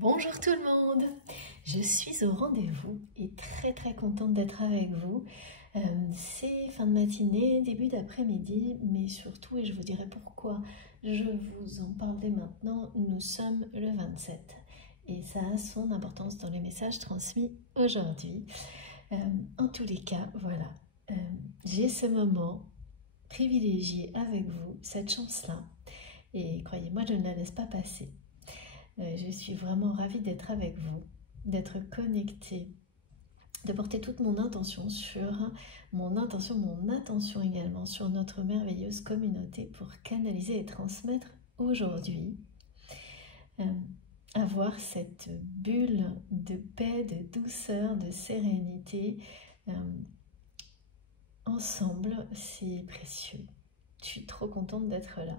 Bonjour tout le monde, je suis au rendez-vous et très contente d'être avec vous. C'est fin de matinée, début d'après-midi, mais surtout, et je vous dirai pourquoi je vous en parle dès maintenant, nous sommes le 27 et ça a son importance dans les messages transmis aujourd'hui. En tous les cas, voilà, j'ai ce moment privilégié avec vous, cette chance-là, et croyez-moi, je ne la laisse pas passer. Je suis vraiment ravie d'être avec vous, d'être connectée, de porter toute mon attention sur mon attention également sur notre merveilleuse communauté pour canaliser et transmettre aujourd'hui, avoir cette bulle de paix, de douceur, de sérénité. Ensemble, c'est précieux. Je suis trop contente d'être là.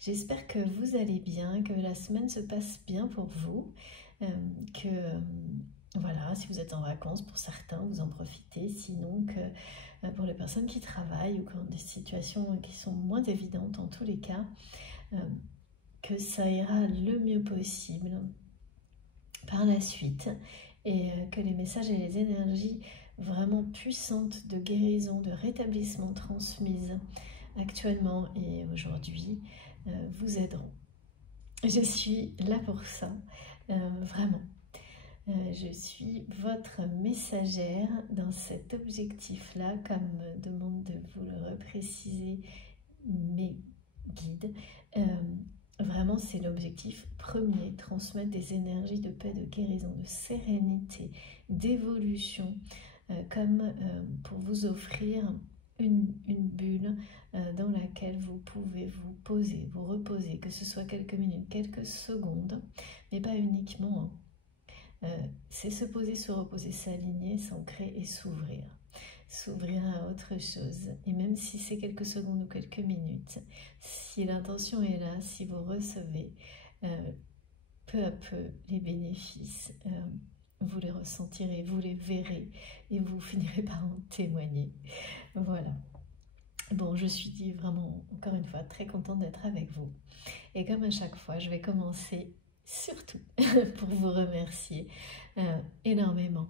J'espère que vous allez bien, que la semaine se passe bien pour vous, voilà, si vous êtes en vacances, pour certains, vous en profitez, sinon que pour les personnes qui travaillent ou qui ont des situations qui sont moins évidentes, en tous les cas, que ça ira le mieux possible par la suite et que les messages et les énergies vraiment puissantes de guérison, de rétablissement transmises actuellement et aujourd'hui vous aideront. Je suis là pour ça, vraiment. Je suis votre messagère dans cet objectif-là, comme me demande de vous le repréciser mes guides. Vraiment, c'est l'objectif premier, transmettre des énergies de paix, de guérison, de sérénité, d'évolution, comme pour vous offrir une bulle dans laquelle vous pouvez vous poser, vous reposer, que ce soit quelques minutes, quelques secondes, mais pas uniquement. C'est se poser, se reposer, s'aligner, s'ancrer et s'ouvrir. S'ouvrir à autre chose. Et même si c'est quelques secondes ou quelques minutes, si l'intention est là, si vous recevez peu à peu les bénéfices, vous les ressentirez, vous les verrez et vous finirez par en témoigner. Voilà. Bon, je suis vraiment, encore une fois, très contente d'être avec vous. Et comme à chaque fois, je vais commencer surtout pour vous remercier énormément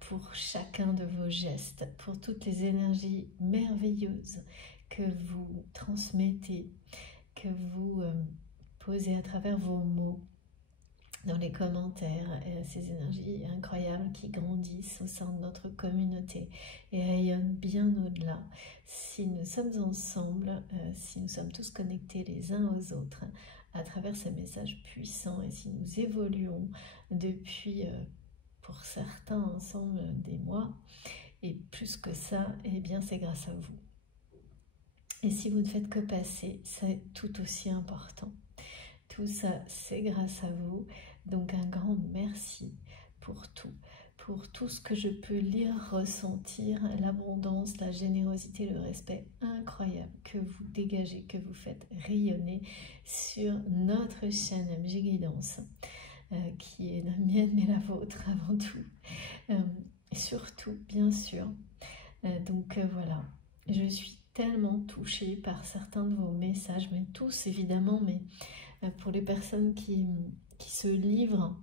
pour chacun de vos gestes, pour toutes les énergies merveilleuses que vous transmettez, que vous posez à travers vos mots, dans les commentaires, ces énergies incroyables qui grandissent au sein de notre communauté et rayonnent bien au-delà. Si nous sommes ensemble, si nous sommes tous connectés les uns aux autres à travers ces messages puissants et si nous évoluons depuis, pour certains ensemble, des mois, et plus que ça, eh bien c'est grâce à vous. Et si vous ne faites que passer, c'est tout aussi important. Tout ça, c'est grâce à vous. Donc un grand merci pour tout ce que je peux lire, ressentir, l'abondance, la générosité, le respect incroyable que vous dégagez, que vous faites rayonner sur notre chaîne MJ Guidance, qui est la mienne mais la vôtre avant tout. Surtout, bien sûr. Voilà, je suis tellement touchée par certains de vos messages, mais tous évidemment, mais pour les personnes qui se livrent,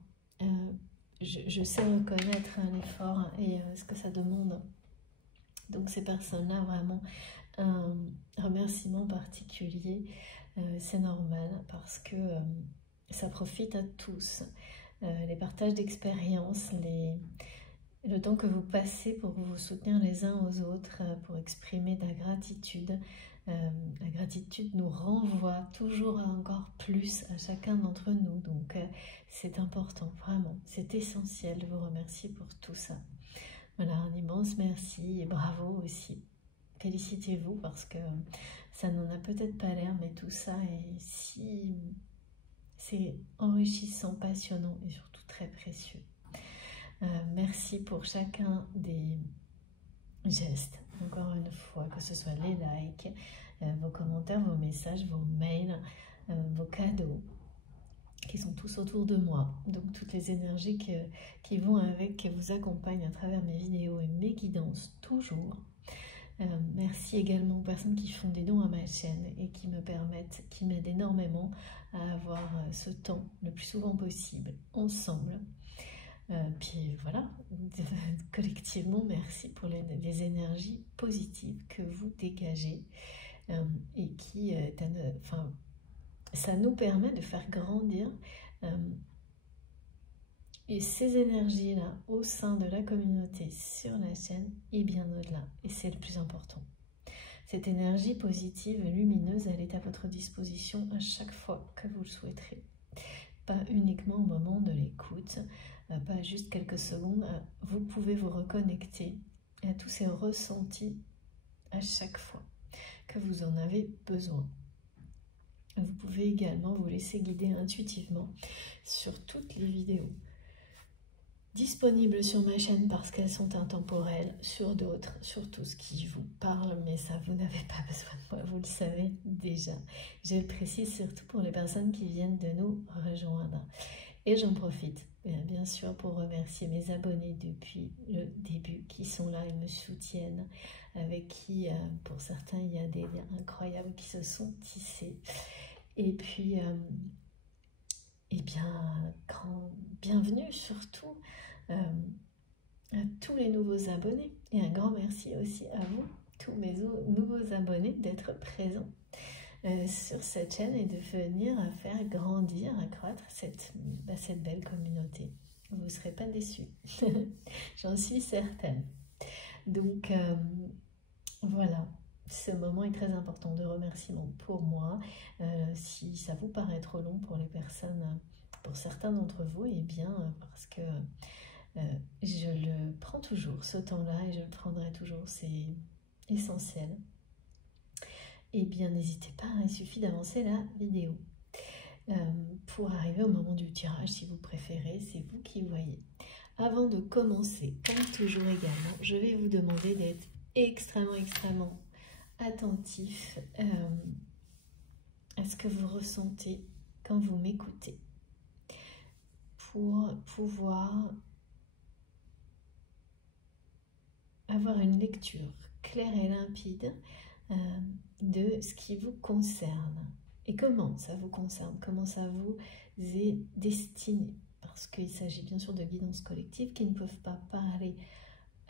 je sais reconnaître l'effort et ce que ça demande. Donc ces personnes-là, vraiment, un remerciement particulier, c'est normal parce que ça profite à tous. Les partages d'expériences, le temps que vous passez pour vous soutenir les uns aux autres, pour exprimer de la gratitude. La gratitude nous renvoie toujours à encore plus à chacun d'entre nous, donc c'est important, vraiment, c'est essentiel de vous remercier pour tout ça. Voilà, un immense merci et bravo aussi. Félicitez-vous parce que ça n'en a peut-être pas l'air, mais tout ça est si... c'est enrichissant, passionnant et surtout très précieux. Merci pour chacun des gestes, encore une fois, que ce soit les likes, vos commentaires, vos messages, vos mails, vos cadeaux, qui sont tous autour de moi. Donc toutes les énergies qui vont avec, qui vous accompagnent à travers mes vidéos et mes guidances, toujours. Merci également aux personnes qui font des dons à ma chaîne et qui me permettent, qui m'aident énormément à avoir ce temps le plus souvent possible ensemble. Puis voilà, collectivement, merci pour les énergies positives que vous dégagez et qui, enfin, ça nous permet de faire grandir et ces énergies-là au sein de la communauté sur la chaîne et bien au-delà. Et c'est le plus important. Cette énergie positive, lumineuse, elle est à votre disposition à chaque fois que vous le souhaiterez. Pas uniquement au moment de l'écoute, pas juste quelques secondes. Vous pouvez vous reconnecter à tous ces ressentis à chaque fois que vous en avez besoin. Vous pouvez également vous laisser guider intuitivement sur toutes les vidéos disponibles sur ma chaîne parce qu'elles sont intemporelles, sur d'autres, sur tout ce qui vous parle, mais ça, vous n'avez pas besoin de moi, vous le savez déjà. Je le précise surtout pour les personnes qui viennent de nous rejoindre. Et j'en profite, bien sûr, pour remercier mes abonnés depuis le début, qui sont là et me soutiennent, avec qui, pour certains, il y a des liens incroyables qui se sont tissés. Et puis, eh bien, bienvenue surtout à tous les nouveaux abonnés. Et un grand merci aussi à vous, tous mes nouveaux abonnés, d'être présents sur cette chaîne et de venir faire grandir, accroître cette belle communauté. Vous ne serez pas déçus, j'en suis certaine. Donc voilà, ce moment est très important de remerciement pour moi. Si ça vous paraît trop long pour les personnes, pour certains d'entre vous, et bien parce que je le prends toujours, ce temps-là, et je le prendrai toujours, c'est essentiel. Et bien n'hésitez pas, il suffit d'avancer la vidéo pour arriver au moment du tirage si vous préférez, c'est vous qui voyez. Avant de commencer, comme toujours également, je vais vous demander d'être extrêmement attentif à ce que vous ressentez quand vous m'écoutez pour pouvoir avoir une lecture claire et limpide de ce qui vous concerne et comment ça vous concerne, comment ça vous est destiné, parce qu'il s'agit bien sûr de guidances collectives qui ne peuvent pas parler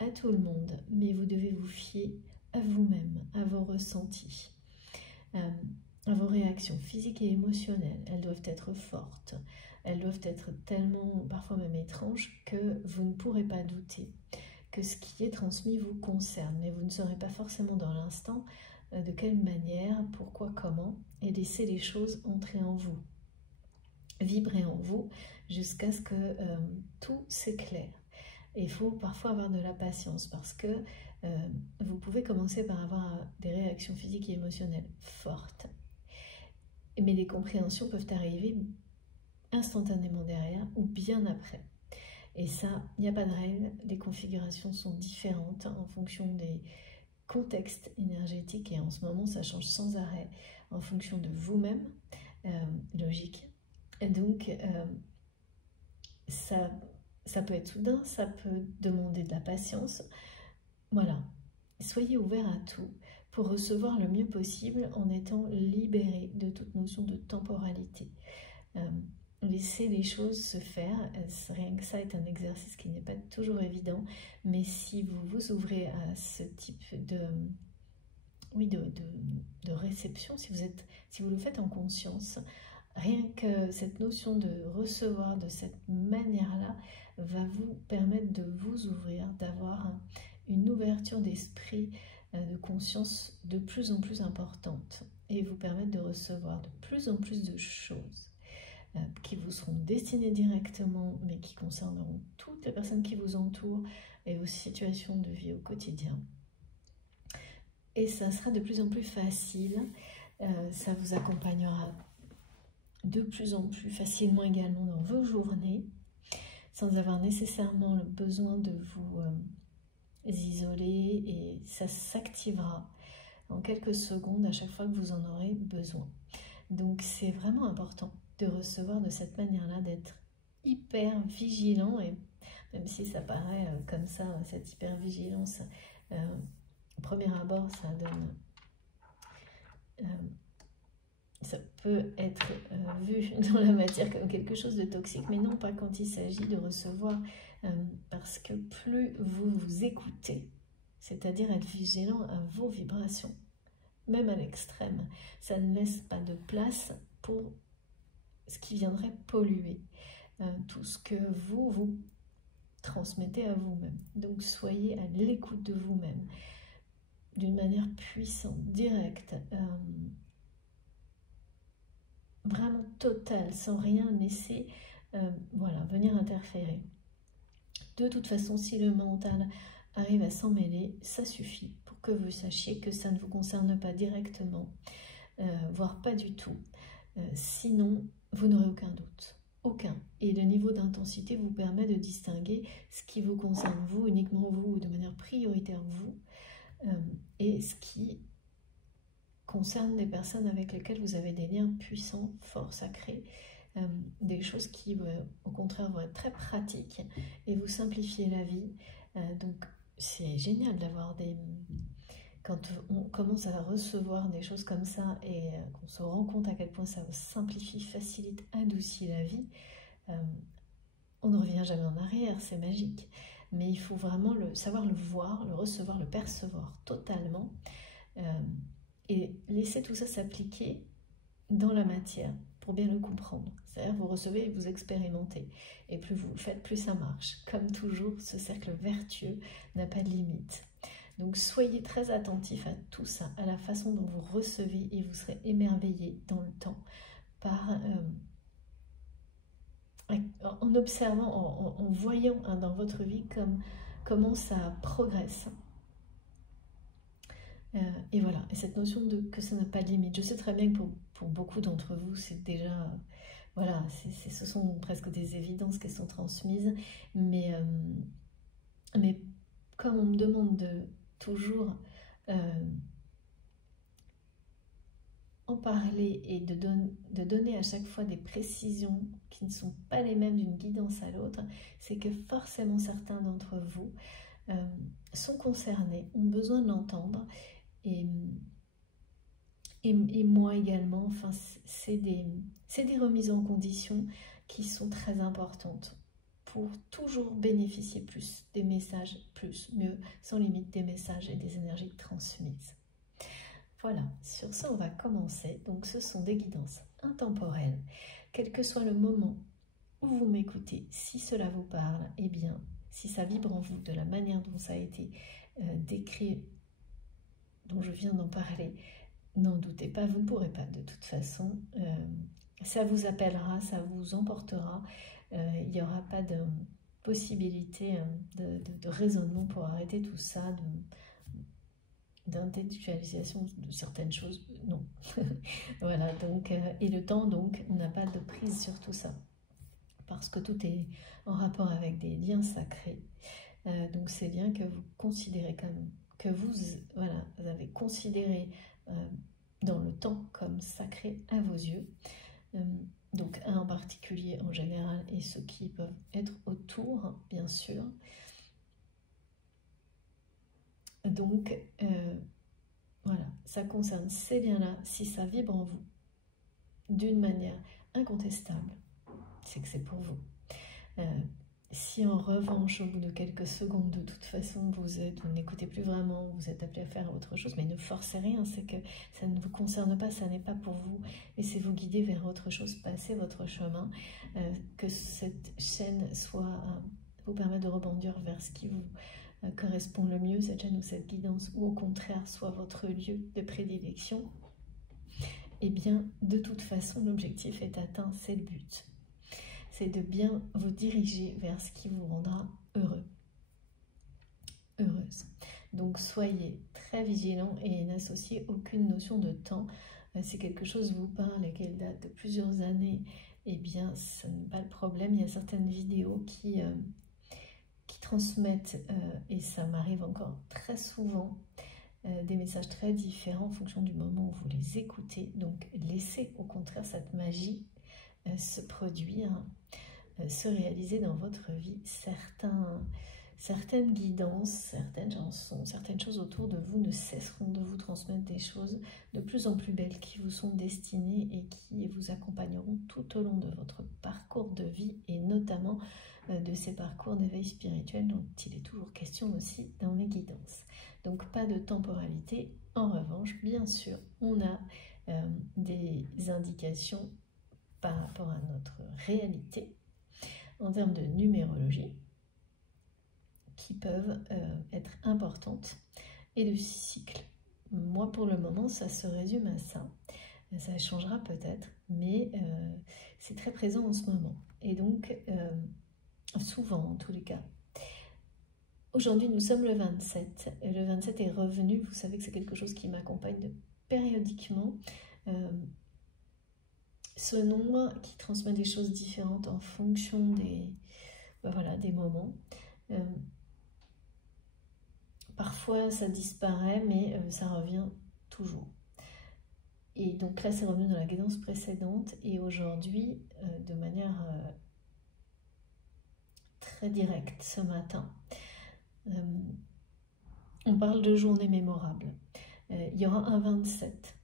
à tout le monde, mais vous devez vous fier à vous-même, à vos ressentis, à vos réactions physiques et émotionnelles. Elles doivent être fortes, elles doivent être tellement, parfois même étranges, que vous ne pourrez pas douter que ce qui est transmis vous concerne, mais vous ne saurez pas forcément dans l'instant de quelle manière, pourquoi, comment, et laisser les choses entrer en vous, vibrer en vous, jusqu'à ce que tout s'éclaire. Et il faut parfois avoir de la patience, parce que vous pouvez commencer par avoir des réactions physiques et émotionnelles fortes, mais les compréhensions peuvent arriver instantanément derrière ou bien après. Et ça, il n'y a pas de règle, les configurations sont différentes en fonction des contextes énergétiques et en ce moment ça change sans arrêt en fonction de vous-même, logique. Et donc ça peut être soudain, ça peut demander de la patience. Voilà, soyez ouverts à tout pour recevoir le mieux possible en étant libéré de toute notion de temporalité. Laisser les choses se faire, rien que ça est un exercice qui n'est pas toujours évident, mais si vous vous ouvrez à ce type de réception, si vous le faites en conscience, rien que cette notion de recevoir de cette manière-là va vous permettre de vous ouvrir, d'avoir une ouverture d'esprit, de conscience de plus en plus importante et vous permettre de recevoir de plus en plus de choses qui vous seront destinées directement, mais qui concerneront toutes les personnes qui vous entourent et vos situations de vie au quotidien. Et ça sera de plus en plus facile, ça vous accompagnera de plus en plus facilement également dans vos journées, sans avoir nécessairement le besoin de vous isoler, et ça s'activera en quelques secondes à chaque fois que vous en aurez besoin. Donc c'est vraiment important de recevoir de cette manière-là, d'être hyper vigilant, et même si ça paraît comme ça, cette hyper vigilance au premier abord, ça donne... ça peut être vu dans la matière comme quelque chose de toxique, mais non pas quand il s'agit de recevoir, parce que plus vous vous écoutez, c'est-à-dire être vigilant à vos vibrations, même à l'extrême, ça ne laisse pas de place pour ce qui viendrait polluer tout ce que vous transmettez à vous-même. Donc soyez à l'écoute de vous-même d'une manière puissante, directe, vraiment totale, sans rien laisser voilà, venir interférer. De toute façon, si le mental arrive à s'en mêler, ça suffit pour que vous sachiez que ça ne vous concerne pas directement, voire pas du tout. Sinon, vous n'aurez aucun doute. Aucun. Et le niveau d'intensité vous permet de distinguer ce qui vous concerne vous, uniquement vous, ou de manière prioritaire vous, et ce qui concerne des personnes avec lesquelles vous avez des liens puissants, forts, sacrés, des choses qui, au contraire, vont être très pratiques et vous simplifier la vie. Donc, c'est génial d'avoir des... Quand on commence à recevoir des choses comme ça et qu'on se rend compte à quel point ça simplifie, facilite, adoucit la vie, on ne revient jamais en arrière, c'est magique. Mais il faut vraiment savoir le voir, le recevoir, le percevoir totalement et laisser tout ça s'appliquer dans la matière pour bien le comprendre. C'est-à-dire vous recevez et vous expérimentez. Et plus vous le faites, plus ça marche. Comme toujours, ce cercle vertueux n'a pas de limite. Donc soyez très attentifs à tout ça, à la façon dont vous recevez et vous serez émerveillés dans le temps par, en observant, en voyant dans votre vie comment ça progresse. Et voilà, et cette notion que ça n'a pas de limite. Je sais très bien que pour beaucoup d'entre vous, c'est déjà... voilà, ce sont presque des évidences qui sont transmises, mais comme on me demande de toujours en parler et de donner à chaque fois des précisions qui ne sont pas les mêmes d'une guidance à l'autre, c'est que forcément certains d'entre vous sont concernés, ont besoin de l'entendre, et moi également. Enfin, c'est des remises en condition qui sont très importantes pour toujours bénéficier plus des messages, plus, mieux, sans limite des messages et des énergies transmises. Voilà, sur ça on va commencer. Donc ce sont des guidances intemporelles. Quel que soit le moment où vous m'écoutez, si cela vous parle, eh bien, si ça vibre en vous de la manière dont ça a été décrit, dont je viens d'en parler, n'en doutez pas, vous ne pourrez pas de toute façon. Ça vous appellera, ça vous emportera. Il n'y aura pas de possibilité de raisonnement pour arrêter tout ça, d'intellectualisation de certaines choses, non. Voilà, donc, et le temps donc n'a pas de prise sur tout ça, parce que tout est en rapport avec des liens sacrés. Donc ces liens que vous considérez comme, que vous, voilà, vous avez considéré dans le temps comme sacrés à vos yeux. Donc un en particulier en général et ceux qui peuvent être autour, bien sûr. Donc voilà, ça concerne ces liens-là. Si ça vibre en vous d'une manière incontestable, c'est que c'est pour vous. Si en revanche, au bout de quelques secondes, de toute façon, vous n'écoutez plus vraiment, vous êtes appelé à faire autre chose, mais ne forcez rien, c'est que ça ne vous concerne pas, ça n'est pas pour vous. Laissez-vous guider vers autre chose, passez votre chemin, que cette chaîne vous permette de rebondir vers ce qui vous correspond le mieux, cette chaîne ou cette guidance, ou au contraire, soit votre lieu de prédilection. Eh bien, de toute façon, l'objectif est atteint, c'est le but. C'est de bien vous diriger vers ce qui vous rendra heureux, heureuse. Donc soyez très vigilants et n'associez aucune notion de temps. Si quelque chose vous parle et qu'elle date de plusieurs années, eh bien ce n'est pas le problème. Il y a certaines vidéos qui transmettent, et ça m'arrive encore très souvent, des messages très différents en fonction du moment où vous les écoutez. Donc laissez au contraire cette magie se produire, se réaliser dans votre vie. Certains certaines guidances, certaines chansons, certaines choses autour de vous ne cesseront de vous transmettre des choses de plus en plus belles qui vous sont destinées et qui vous accompagneront tout au long de votre parcours de vie et notamment de ces parcours d'éveil spirituel dont il est toujours question aussi dans mes guidances. Donc pas de temporalité. En revanche, bien sûr, on a des indications par rapport à notre réalité en termes de numérologie qui peuvent être importantes et de cycle. Moi, pour le moment, ça se résume à ça. Ça changera peut-être, mais c'est très présent en ce moment. Et donc, souvent en tous les cas. Aujourd'hui, nous sommes le 27. Et le 27 est revenu. Vous savez que c'est quelque chose qui m'accompagne périodiquement. Ce nombre qui transmet des choses différentes en fonction des, voilà, des moments. Parfois, ça disparaît, mais ça revient toujours. Et donc là, c'est revenu dans la guidance précédente. Et aujourd'hui, de manière très directe, ce matin, on parle de journée mémorable. Il y aura un 27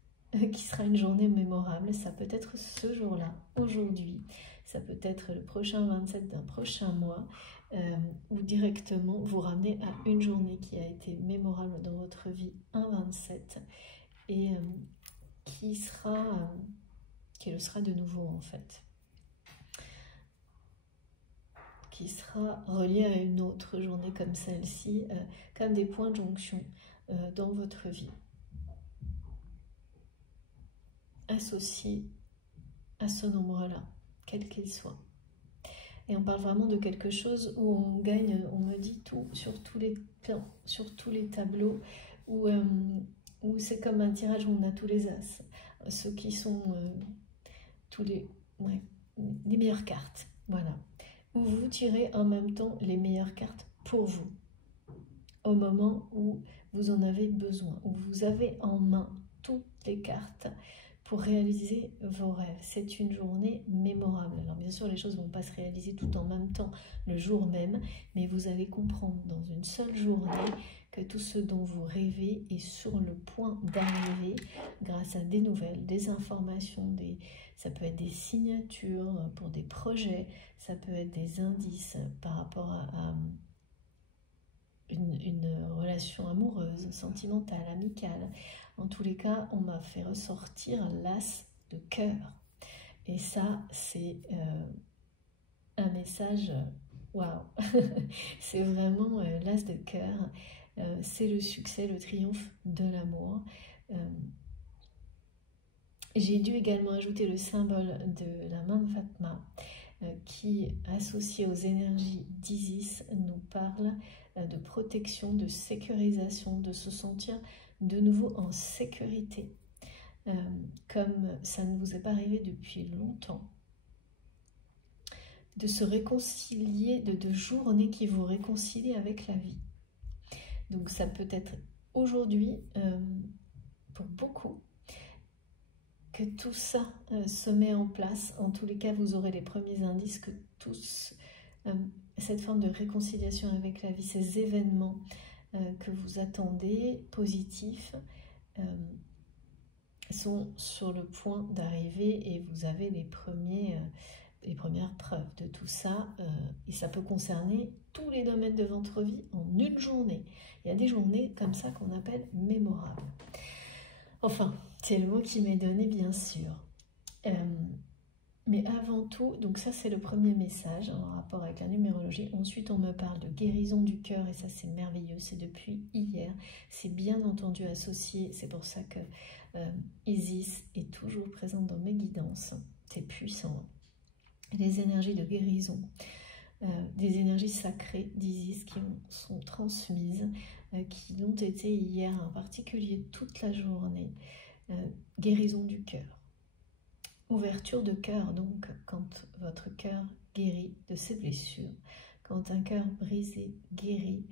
qui sera une journée mémorable. Ça peut être ce jour-là, aujourd'hui. Ça peut être le prochain 27 d'un prochain mois. Ou directement vous ramener à une journée qui a été mémorable dans votre vie, un 27, et qui le sera de nouveau en fait. Qui sera relié à une autre journée comme celle-ci, comme des points de jonction dans votre vie, associés à ce nombre-là, quel qu'il soit. Et on parle vraiment de quelque chose où on gagne, on me dit tout, sur tous les plans, sur tous les tableaux, où c'est comme un tirage où on a tous les as, ceux qui sont tous les meilleures cartes, voilà. Où vous tirez en même temps les meilleures cartes pour vous, au moment où vous en avez besoin, où vous avez en main toutes les cartes pour réaliser vos rêves. C'est une journée mémorable. Alors bien sûr, les choses ne vont pas se réaliser tout en même temps, le jour même, mais vous allez comprendre dans une seule journée que tout ce dont vous rêvez est sur le point d'arriver grâce à des nouvelles, des informations, ça peut être des signatures pour des projets, ça peut être des indices par rapport à une relation amoureuse, sentimentale, amicale. En tous les cas, on m'a fait ressortir l'as de cœur. Et ça, c'est un message, waouh. C'est vraiment l'as de cœur. C'est le succès, le triomphe de l'amour. J'ai dû également ajouter le symbole de la main de Fatma, qui, associé aux énergies d'Isis, nous parle de protection, de sécurisation, de se sentir de nouveau en sécurité, comme ça ne vous est pas arrivé depuis longtemps, de se réconcilier, de journées qui vous réconcilient avec la vie. Donc ça peut être aujourd'hui, pour beaucoup, que tout ça se met en place. En tous les cas, vous aurez les premiers indices que cette forme de réconciliation avec la vie, ces événements que vous attendez, positifs, sont sur le point d'arriver et vous avez les premières preuves de tout ça. Et ça peut concerner tous les domaines de votre vie en une journée. Il y a des journées comme ça qu'on appelle mémorables. Enfin, c'est le mot qui m'est donné, bien sûr. Mais avant tout, donc ça c'est le premier message en rapport avec la numérologie. Ensuite, on me parle de guérison du cœur et ça c'est merveilleux, c'est depuis hier. C'est bien entendu associé, c'est pour ça que Isis est toujours présente dans mes guidances. C'est puissant. Les énergies de guérison, des énergies sacrées d'Isis qui sont transmises, qui l'ont été hier en particulier toute la journée. Guérison du cœur. Ouverture de cœur, donc, quand votre cœur guérit de ses blessures, quand un cœur brisé guérit,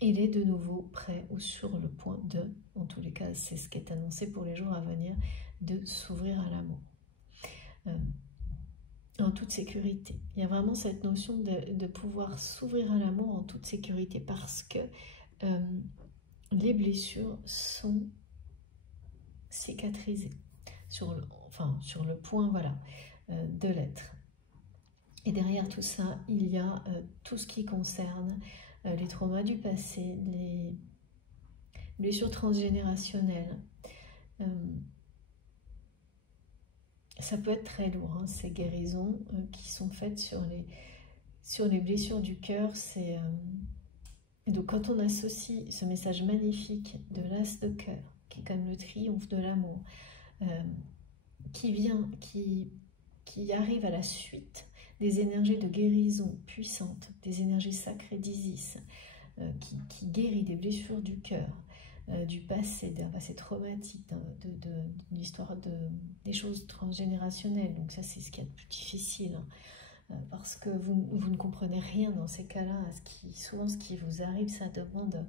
il est de nouveau prêt ou sur le point de, en tous les cas, c'est ce qui est annoncé pour les jours à venir, de s'ouvrir à l'amour. en toute sécurité. Il y a vraiment cette notion de pouvoir s'ouvrir à l'amour en toute sécurité parce que les blessures sont cicatrisées sur le point voilà, de l'être. Et derrière tout ça, il y a tout ce qui concerne les traumas du passé, les blessures transgénérationnelles. Ça peut être très lourd, hein, ces guérisons qui sont faites sur les blessures du cœur. Donc quand on associe ce message magnifique de l'as de cœur, qui est comme le triomphe de l'amour, qui arrive à la suite des énergies de guérison puissantes, des énergies sacrées d'Isis, qui guérit des blessures du cœur, du passé, d'un passé traumatique, de l'histoire des choses transgénérationnelles. Donc ça, c'est ce qu'il y a de plus difficile, hein, parce que vous ne comprenez rien dans ces cas-là. Souvent, ce qui vous arrive, ça demande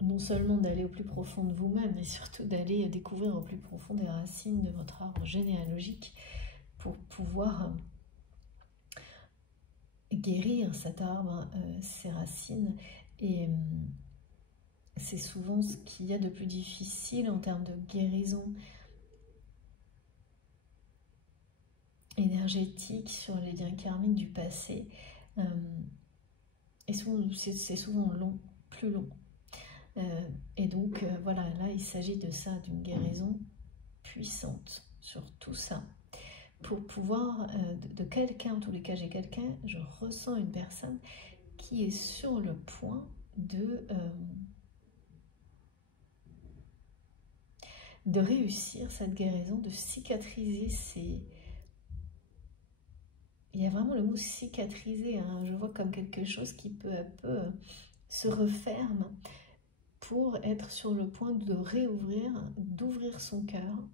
non seulement d'aller au plus profond de vous-même, mais surtout d'aller découvrir au plus profond des racines de votre arbre généalogique pour pouvoir guérir cet arbre, ses racines. Et c'est souvent ce qu'il y a de plus difficile en termes de guérison énergétique sur les liens karmiques du passé. Et c'est souvent long, plus long. Et donc, voilà, là, il s'agit de ça, d'une guérison puissante sur tout ça. Pour pouvoir, de quelqu'un, en tous les cas, j'ai quelqu'un, je ressens une personne qui est sur le point de réussir cette guérison, de cicatriser ses... Il y a vraiment le mot cicatriser, hein, je vois comme quelque chose qui peu à peu se referme pour être sur le point de réouvrir, d'ouvrir son cœur,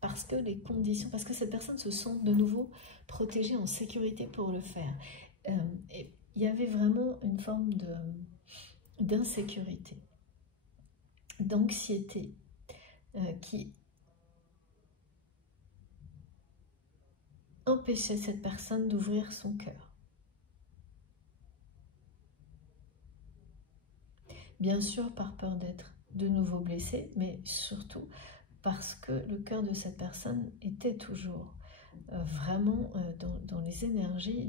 parce que les conditions, parce que cette personne se sent de nouveau protégée, en sécurité pour le faire. Et il y avait vraiment une forme d'insécurité, d'anxiété, qui empêchait cette personne d'ouvrir son cœur. Bien sûr par peur d'être de nouveau blessée, mais surtout parce que le cœur de cette personne était toujours vraiment dans les énergies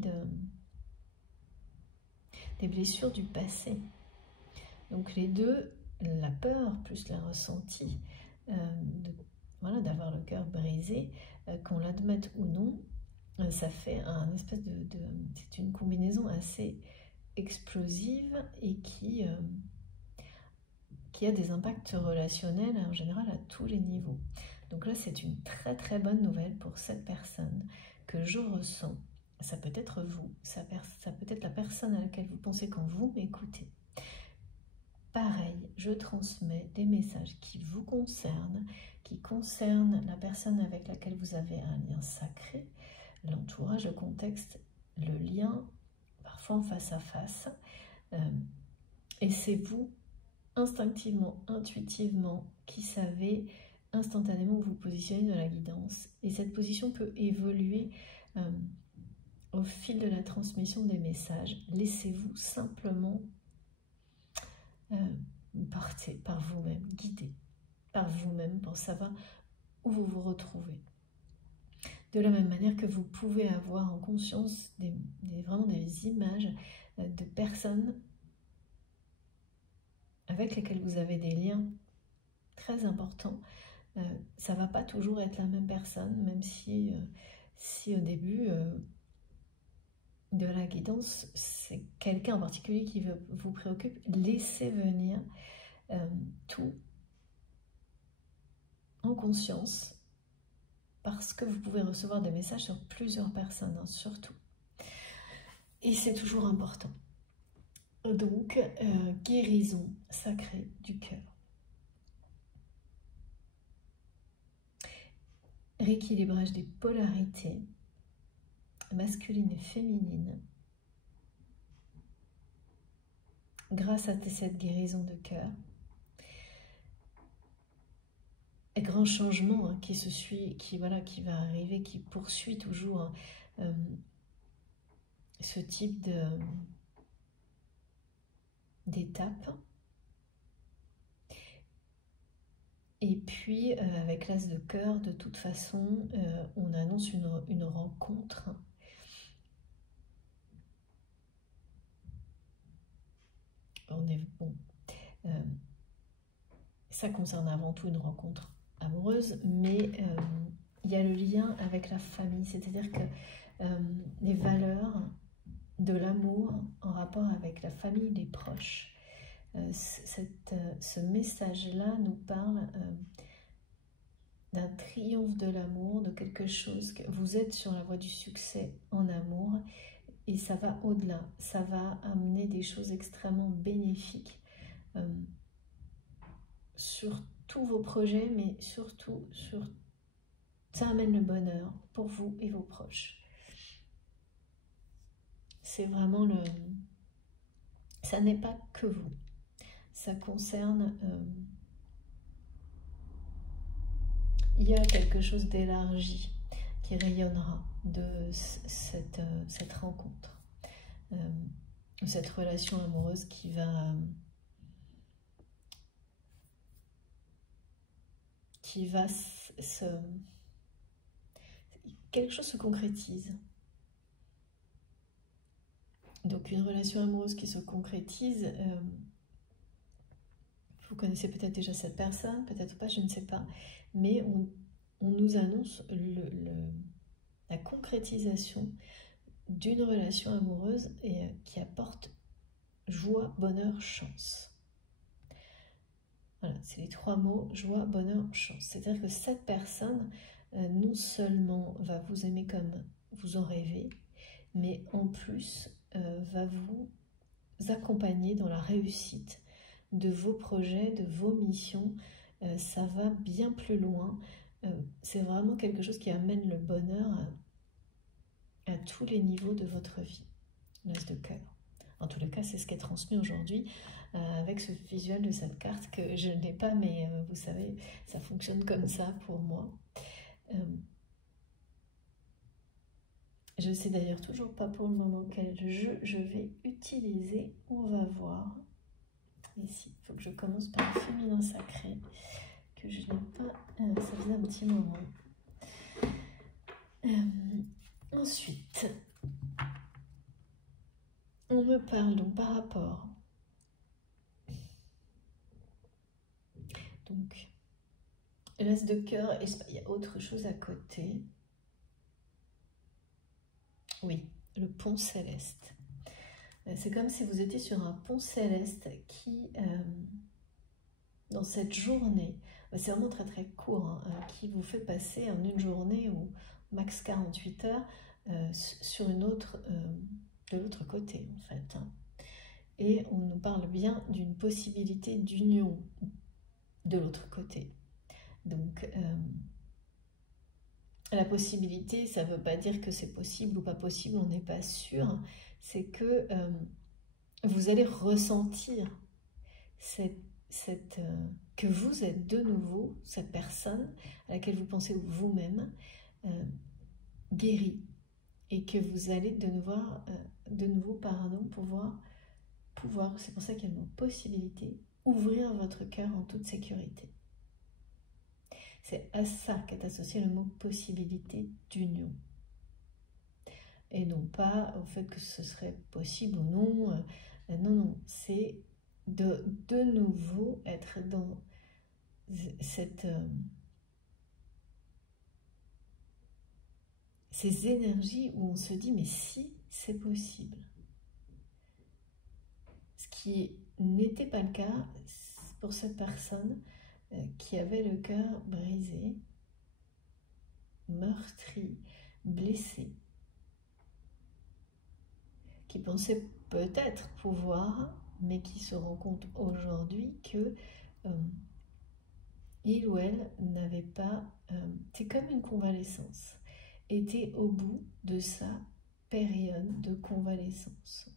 des blessures du passé. Donc les deux, la peur plus le ressenti d'avoir le cœur brisé, qu'on l'admette ou non, ça fait un espèce c'est une combinaison assez explosive et qui a des impacts relationnels en général à tous les niveaux. Donc là, c'est une très très bonne nouvelle pour cette personne que je ressens. Ça peut être vous, ça peut être la personne à laquelle vous pensez quand vous m'écoutez. Pareil, je transmets des messages qui vous concernent, qui concernent la personne avec laquelle vous avez un lien sacré, l'entourage, le contexte, le lien, parfois en face à face. Et c'est vous, instinctivement, intuitivement, qui savez instantanément vous positionner dans la guidance. Et cette position peut évoluer au fil de la transmission des messages. Laissez-vous simplement porter par vous-même, guider par vous-même pour savoir où vous vous retrouvez. De la même manière que vous pouvez avoir en conscience vraiment des images de personnes avec lesquelles vous avez des liens très importants. Ça ne va pas toujours être la même personne, même si au début de la guidance, c'est quelqu'un en particulier qui vous préoccupe. Laissez venir tout en conscience, parce que vous pouvez recevoir des messages sur plusieurs personnes, hein, surtout. Et c'est toujours important. Donc, guérison sacrée du cœur. Rééquilibrage des polarités masculines et féminines. Grâce à cette guérison de cœur, grand changement hein, qui se suit, qui va arriver, qui poursuit toujours ce type d'étape. Et puis, avec l'as de cœur, de toute façon, on annonce une rencontre. On est bon. Ça concerne avant tout une rencontre amoureuse, mais il y a le lien avec la famille, c'est-à-dire que les valeurs de l'amour en rapport avec la famille, les proches, ce message-là nous parle d'un triomphe de l'amour, de quelque chose que vous êtes sur la voie du succès en amour, et ça va au-delà, ça va amener des choses extrêmement bénéfiques sur tous vos projets, mais surtout ça amène le bonheur pour vous et vos proches. C'est vraiment ça n'est pas que vous, ça concerne il y a quelque chose d'élargi qui rayonnera de cette rencontre, cette relation amoureuse qui va quelque chose se concrétise. Donc une relation amoureuse qui se concrétise, vous connaissez peut-être déjà cette personne, peut-être pas, je ne sais pas, mais on nous annonce la concrétisation d'une relation amoureuse qui apporte joie, bonheur, chance. Voilà, c'est les 3 mots, joie, bonheur, chance. C'est-à-dire que cette personne, non seulement va vous aimer comme vous en rêvez, mais en plus va vous accompagner dans la réussite de vos projets, de vos missions. Ça va bien plus loin. C'est vraiment quelque chose qui amène le bonheur à tous les niveaux de votre vie. L'as de cœur. En tous les cas, c'est ce qui est transmis aujourd'hui avec ce visuel de cette carte que je n'ai pas, mais vous savez, ça fonctionne comme ça pour moi. Je ne sais d'ailleurs toujours pas pour le moment quel jeu je vais utiliser. On va voir. Ici, il faut que je commence par le féminin sacré, que je n'ai pas, ça faisait un petit moment. Ensuite, on me parle donc par rapport. Donc, l'as de cœur, il y a autre chose à côté. Oui, le pont céleste. C'est comme si vous étiez sur un pont céleste qui, dans cette journée, c'est vraiment très très court, hein, qui vous fait passer en une journée ou max 48 heures sur une autre, de l'autre côté en fait. Hein. Et on nous parle bien d'une possibilité d'union de l'autre côté. Donc, la possibilité, ça ne veut pas dire que c'est possible ou pas possible, on n'est pas sûr. C'est que vous allez ressentir que vous êtes de nouveau cette personne à laquelle vous pensez vous-même guérie. Et que vous allez de nouveau pouvoir, c'est pour ça qu'il y a le mot possibilité, ouvrir votre cœur en toute sécurité. C'est à ça qu'est associé le mot possibilité d'union. Et non pas au fait que ce serait possible ou non. Non, c'est de nouveau être dans ces énergies où on se dit mais si c'est possible. Ce qui n'était pas le cas pour cette personne qui avait le cœur brisé, meurtri, blessé, qui pensait peut-être pouvoir, mais qui se rend compte aujourd'hui que il ou elle n'avait pas, c'est comme une convalescence, était au bout de sa période de convalescence,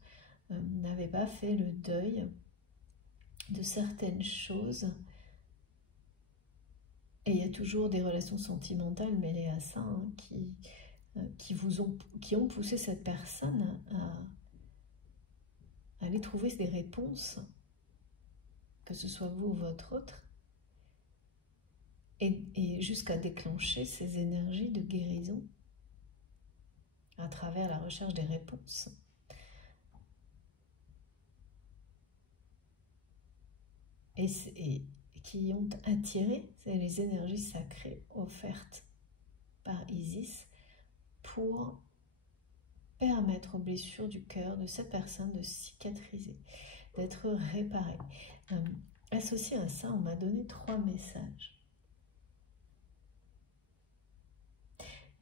n'avait pas fait le deuil de certaines choses Et il y a toujours des relations sentimentales mêlées à ça, hein, qui ont poussé cette personne à aller trouver des réponses, que ce soit vous ou votre autre, et jusqu'à déclencher ces énergies de guérison à travers la recherche des réponses. Et qui ont attiré les énergies sacrées offertes par Isis pour permettre aux blessures du cœur de cette personne de cicatriser, d'être réparée. Associé à ça, on m'a donné 3 messages.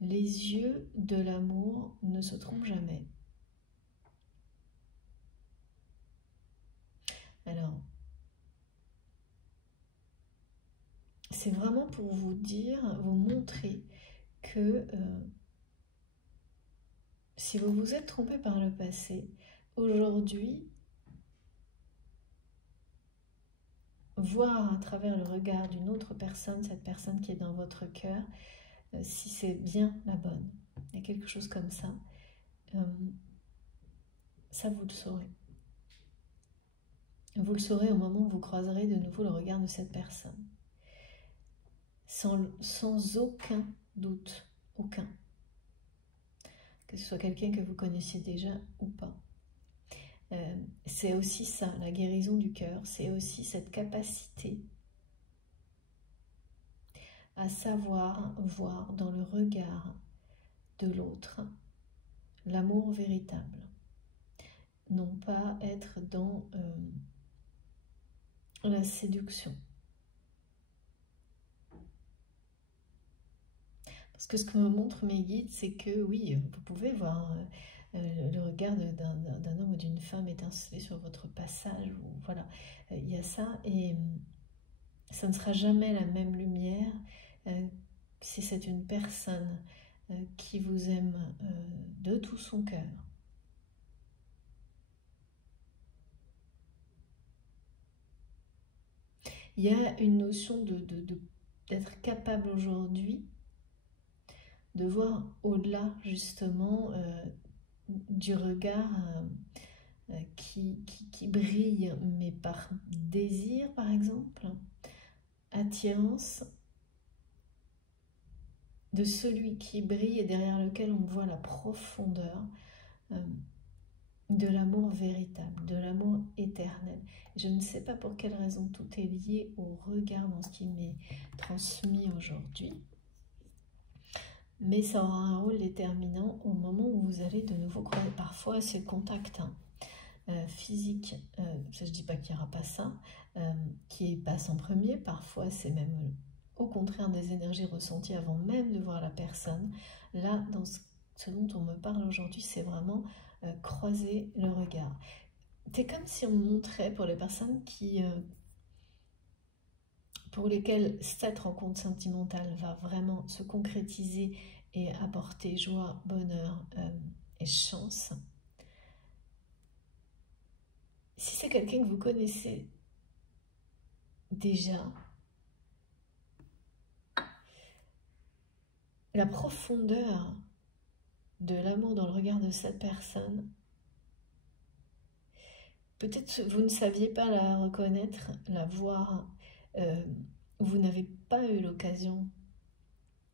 Les yeux de l'amour ne se trompent jamais. Alors, c'est vraiment pour vous dire, vous montrer que si vous vous êtes trompé par le passé, aujourd'hui, voir à travers le regard d'une autre personne, cette personne qui est dans votre cœur, si c'est bien la bonne. Il y a quelque chose comme ça. Ça, vous le saurez. Vous le saurez au moment où vous croiserez de nouveau le regard de cette personne. Sans aucun doute, aucun. Que ce soit quelqu'un que vous connaissiez déjà ou pas. C'est aussi ça, la guérison du cœur, c'est aussi cette capacité à savoir voir dans le regard de l'autre l'amour véritable. Non pas être dans la séduction. Parce que ce que me montrent mes guides, c'est que oui, vous pouvez voir le regard d'un homme ou d'une femme étinceler sur votre passage. Ou, voilà, il y a ça, et ça ne sera jamais la même lumière si c'est une personne qui vous aime de tout son cœur. Il y a une notion d'être capable aujourd'hui de voir au-delà justement du regard qui brille, mais par désir par exemple, attirance, de celui qui brille et derrière lequel on voit la profondeur de l'amour véritable, de l'amour éternel. Je ne sais pas pour quelle raison tout est lié au regard dans ce qui m'est transmis aujourd'hui, mais ça aura un rôle déterminant au moment où vous allez de nouveau croiser. Parfois, ce contact physique, je ne dis pas qu'il n'y aura pas ça, qui passe en premier. Parfois, c'est même au contraire des énergies ressenties avant même de voir la personne. Là, dans ce dont on me parle aujourd'hui, c'est vraiment croiser le regard. C'est comme si on montrait pour les personnes pour lesquelles cette rencontre sentimentale va vraiment se concrétiser et apporter joie, bonheur et chance. Si c'est quelqu'un que vous connaissez déjà, la profondeur de l'amour dans le regard de cette personne, peut-être vous ne saviez pas la reconnaître, la voir, vous n'avez pas eu l'occasion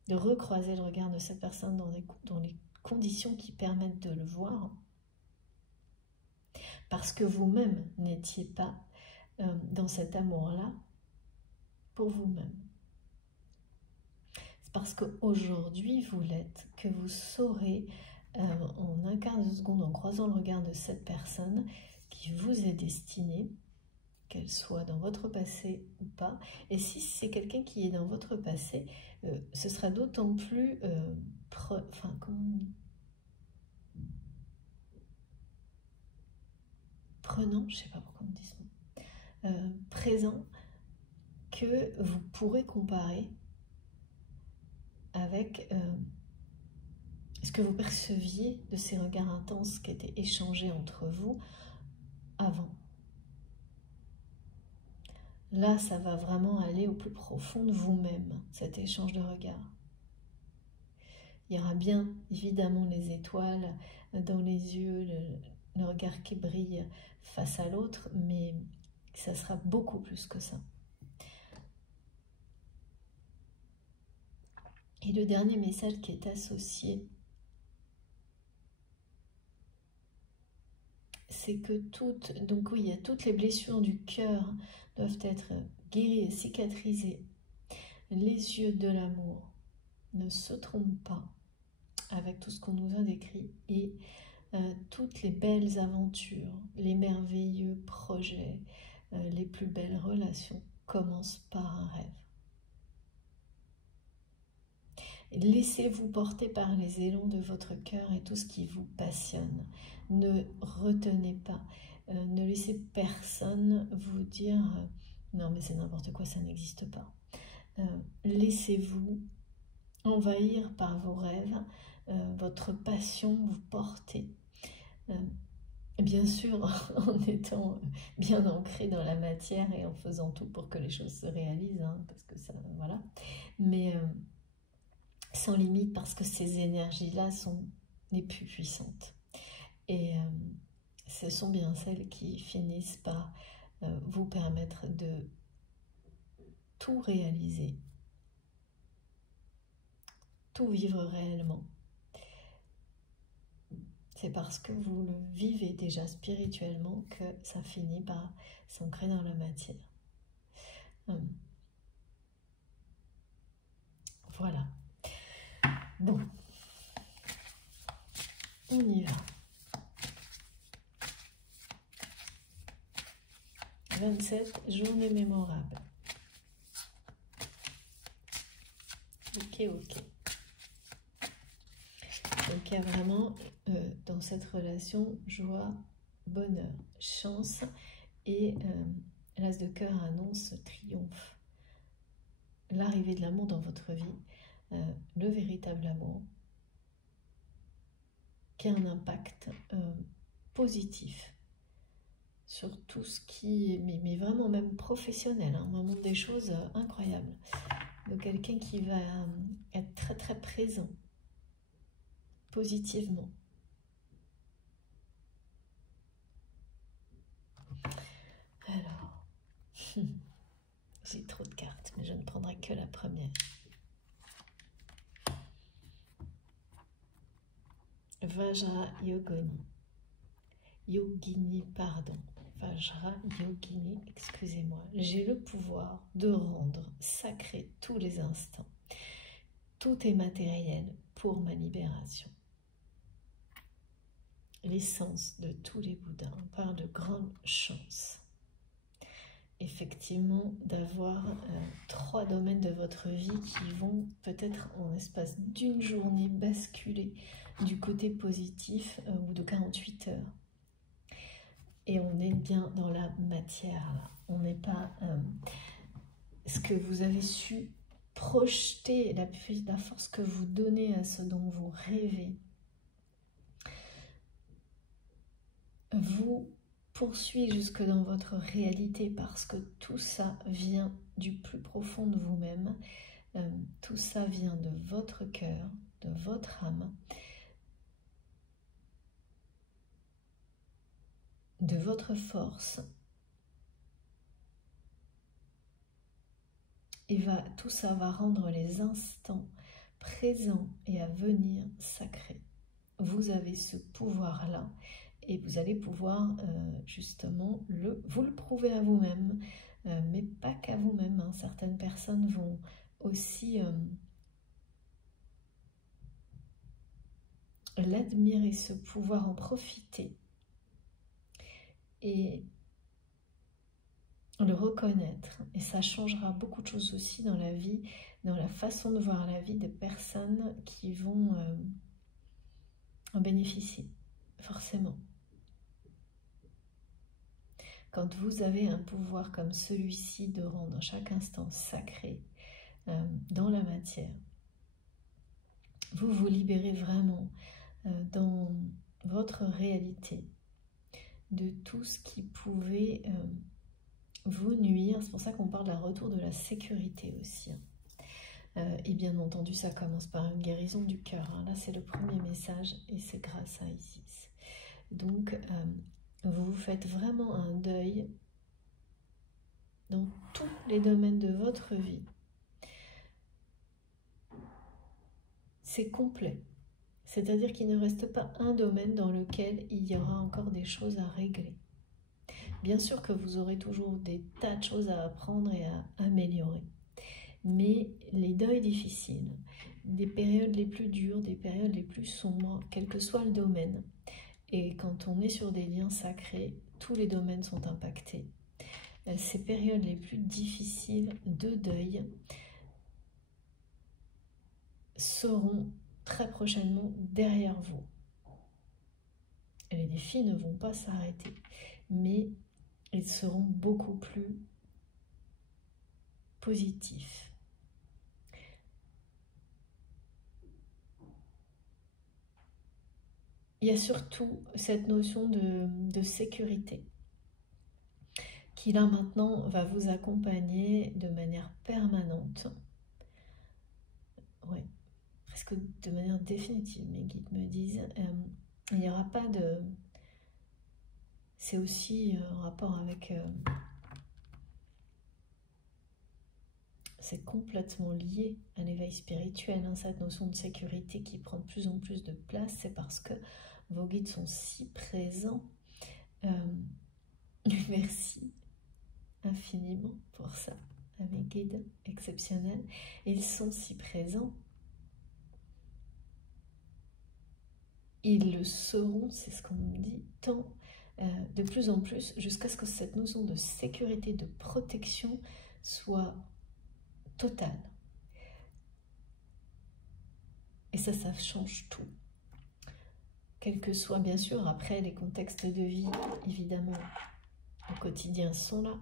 de recroiser le regard de cette personne dans les conditions qui permettent de le voir, parce que vous-même n'étiez pas dans cet amour-là pour vous-même. C'est parce qu'aujourd'hui vous l'êtes, que vous saurez en un quart de seconde, en croisant le regard de cette personne qui vous est destinée, qu'elle soit dans votre passé ou pas. Et si c'est quelqu'un qui est dans votre passé, ce sera d'autant plus prenant, je ne sais pas pourquoi on dit ça, présent, que vous pourrez comparer avec ce que vous perceviez de ces regards intenses qui étaient échangés entre vous avant. Là, ça va vraiment aller au plus profond de vous-même, cet échange de regards. Il y aura bien évidemment les étoiles dans les yeux, le regard qui brille face à l'autre, mais ça sera beaucoup plus que ça. Et le dernier message qui est associé, c'est que donc oui, il y a toutes les blessures du cœur doivent être guéries et cicatrisées. Les yeux de l'amour ne se trompent pas avec tout ce qu'on nous a décrit, et toutes les belles aventures, les merveilleux projets, les plus belles relations commencent par un rêve. Laissez-vous porter par les élans de votre cœur et tout ce qui vous passionne. Ne retenez pas, ne laissez personne vous dire non mais c'est n'importe quoi, ça n'existe pas. Laissez-vous envahir par vos rêves, votre passion vous porter. Bien sûr, en étant bien ancré dans la matière et en faisant tout pour que les choses se réalisent, hein, parce que ça, voilà. Mais sans limite, parce que ces énergies-là sont les plus puissantes. Et ce sont bien celles qui finissent par vous permettre de tout réaliser, tout vivre réellement. C'est parce que vous le vivez déjà spirituellement que ça finit par s'ancrer dans la matière. Voilà. Bon. On y va. 27 journées mémorables. Ok. Donc il y a vraiment dans cette relation joie, bonheur, chance, et l'as de cœur annonce triomphe. L'arrivée de l'amour dans votre vie, le véritable amour, qui a un impact positif sur tout ce qui est, mais vraiment même professionnel, hein, vraiment des choses incroyables. De quelqu'un qui va être très très présent, positivement. Alors, j'ai trop de cartes, mais je ne prendrai que la première. Vajra Yogini, pardon. Vajra Yogini, excusez-moi. J'ai le pouvoir de rendre sacré tous les instants. Tout est matériel pour ma libération. L'essence de tous les Bouddhas. On parle de grande chance. Effectivement, d'avoir 3 domaines de votre vie qui vont peut-être en l'espace d'une journée basculer du côté positif ou de 48 heures. Et on est bien dans la matière, là. On n'est pas... ce que vous avez su projeter, la force que vous donnez à ce dont vous rêvez, vous poursuit jusque dans votre réalité, parce que tout ça vient du plus profond de vous-même, tout ça vient de votre cœur, de votre âme, de votre force, et tout ça va rendre les instants présents et à venir sacrés. Vous avez ce pouvoir-là, et vous allez pouvoir justement vous le prouver à vous-même, mais pas qu'à vous-même, hein. Certaines personnes vont aussi l'admirer, ce pouvoir, en profiter et le reconnaître. Et ça changera beaucoup de choses aussi dans la vie, dans la façon de voir la vie des personnes qui vont en bénéficier, forcément. Quand vous avez un pouvoir comme celui-ci de rendre chaque instant sacré dans la matière, vous vous libérez vraiment dans votre réalité de tout ce qui pouvait vous nuire. C'est pour ça qu'on parle d'un retour de la sécurité aussi. Et bien entendu, ça commence par une guérison du cœur. Là, c'est le premier message et c'est grâce à Isis. Donc, vous faites vraiment un deuil dans tous les domaines de votre vie. C'est complet. C'est-à-dire qu'il ne reste pas un domaine dans lequel il y aura encore des choses à régler. Bien sûr que vous aurez toujours des tas de choses à apprendre et à améliorer. Mais les deuils difficiles, des périodes les plus dures, des périodes les plus sombres, quel que soit le domaine, et quand on est sur des liens sacrés, tous les domaines sont impactés. Ces périodes les plus difficiles de deuil seront très prochainement derrière vous. Les défis ne vont pas s'arrêter, mais ils seront beaucoup plus positifs. Il y a surtout cette notion de sécurité qui là maintenant va vous accompagner de manière permanente. Oui, presque de manière définitive, mes guides me disent. Il n'y aura pas de... C'est aussi en rapport avec... c'est complètement lié à l'éveil spirituel, hein, cette notion de sécurité qui prend de plus en plus de place. C'est parce que vos guides sont si présents. Merci infiniment pour ça, à mes guides exceptionnels. Ils sont si présents. Ils le seront, c'est ce qu'on me dit, tant de plus en plus, jusqu'à ce que cette notion de sécurité, de protection soit totale. Et ça change tout. Quel que soit, bien sûr, après, les contextes de vie, évidemment, au quotidien sont là,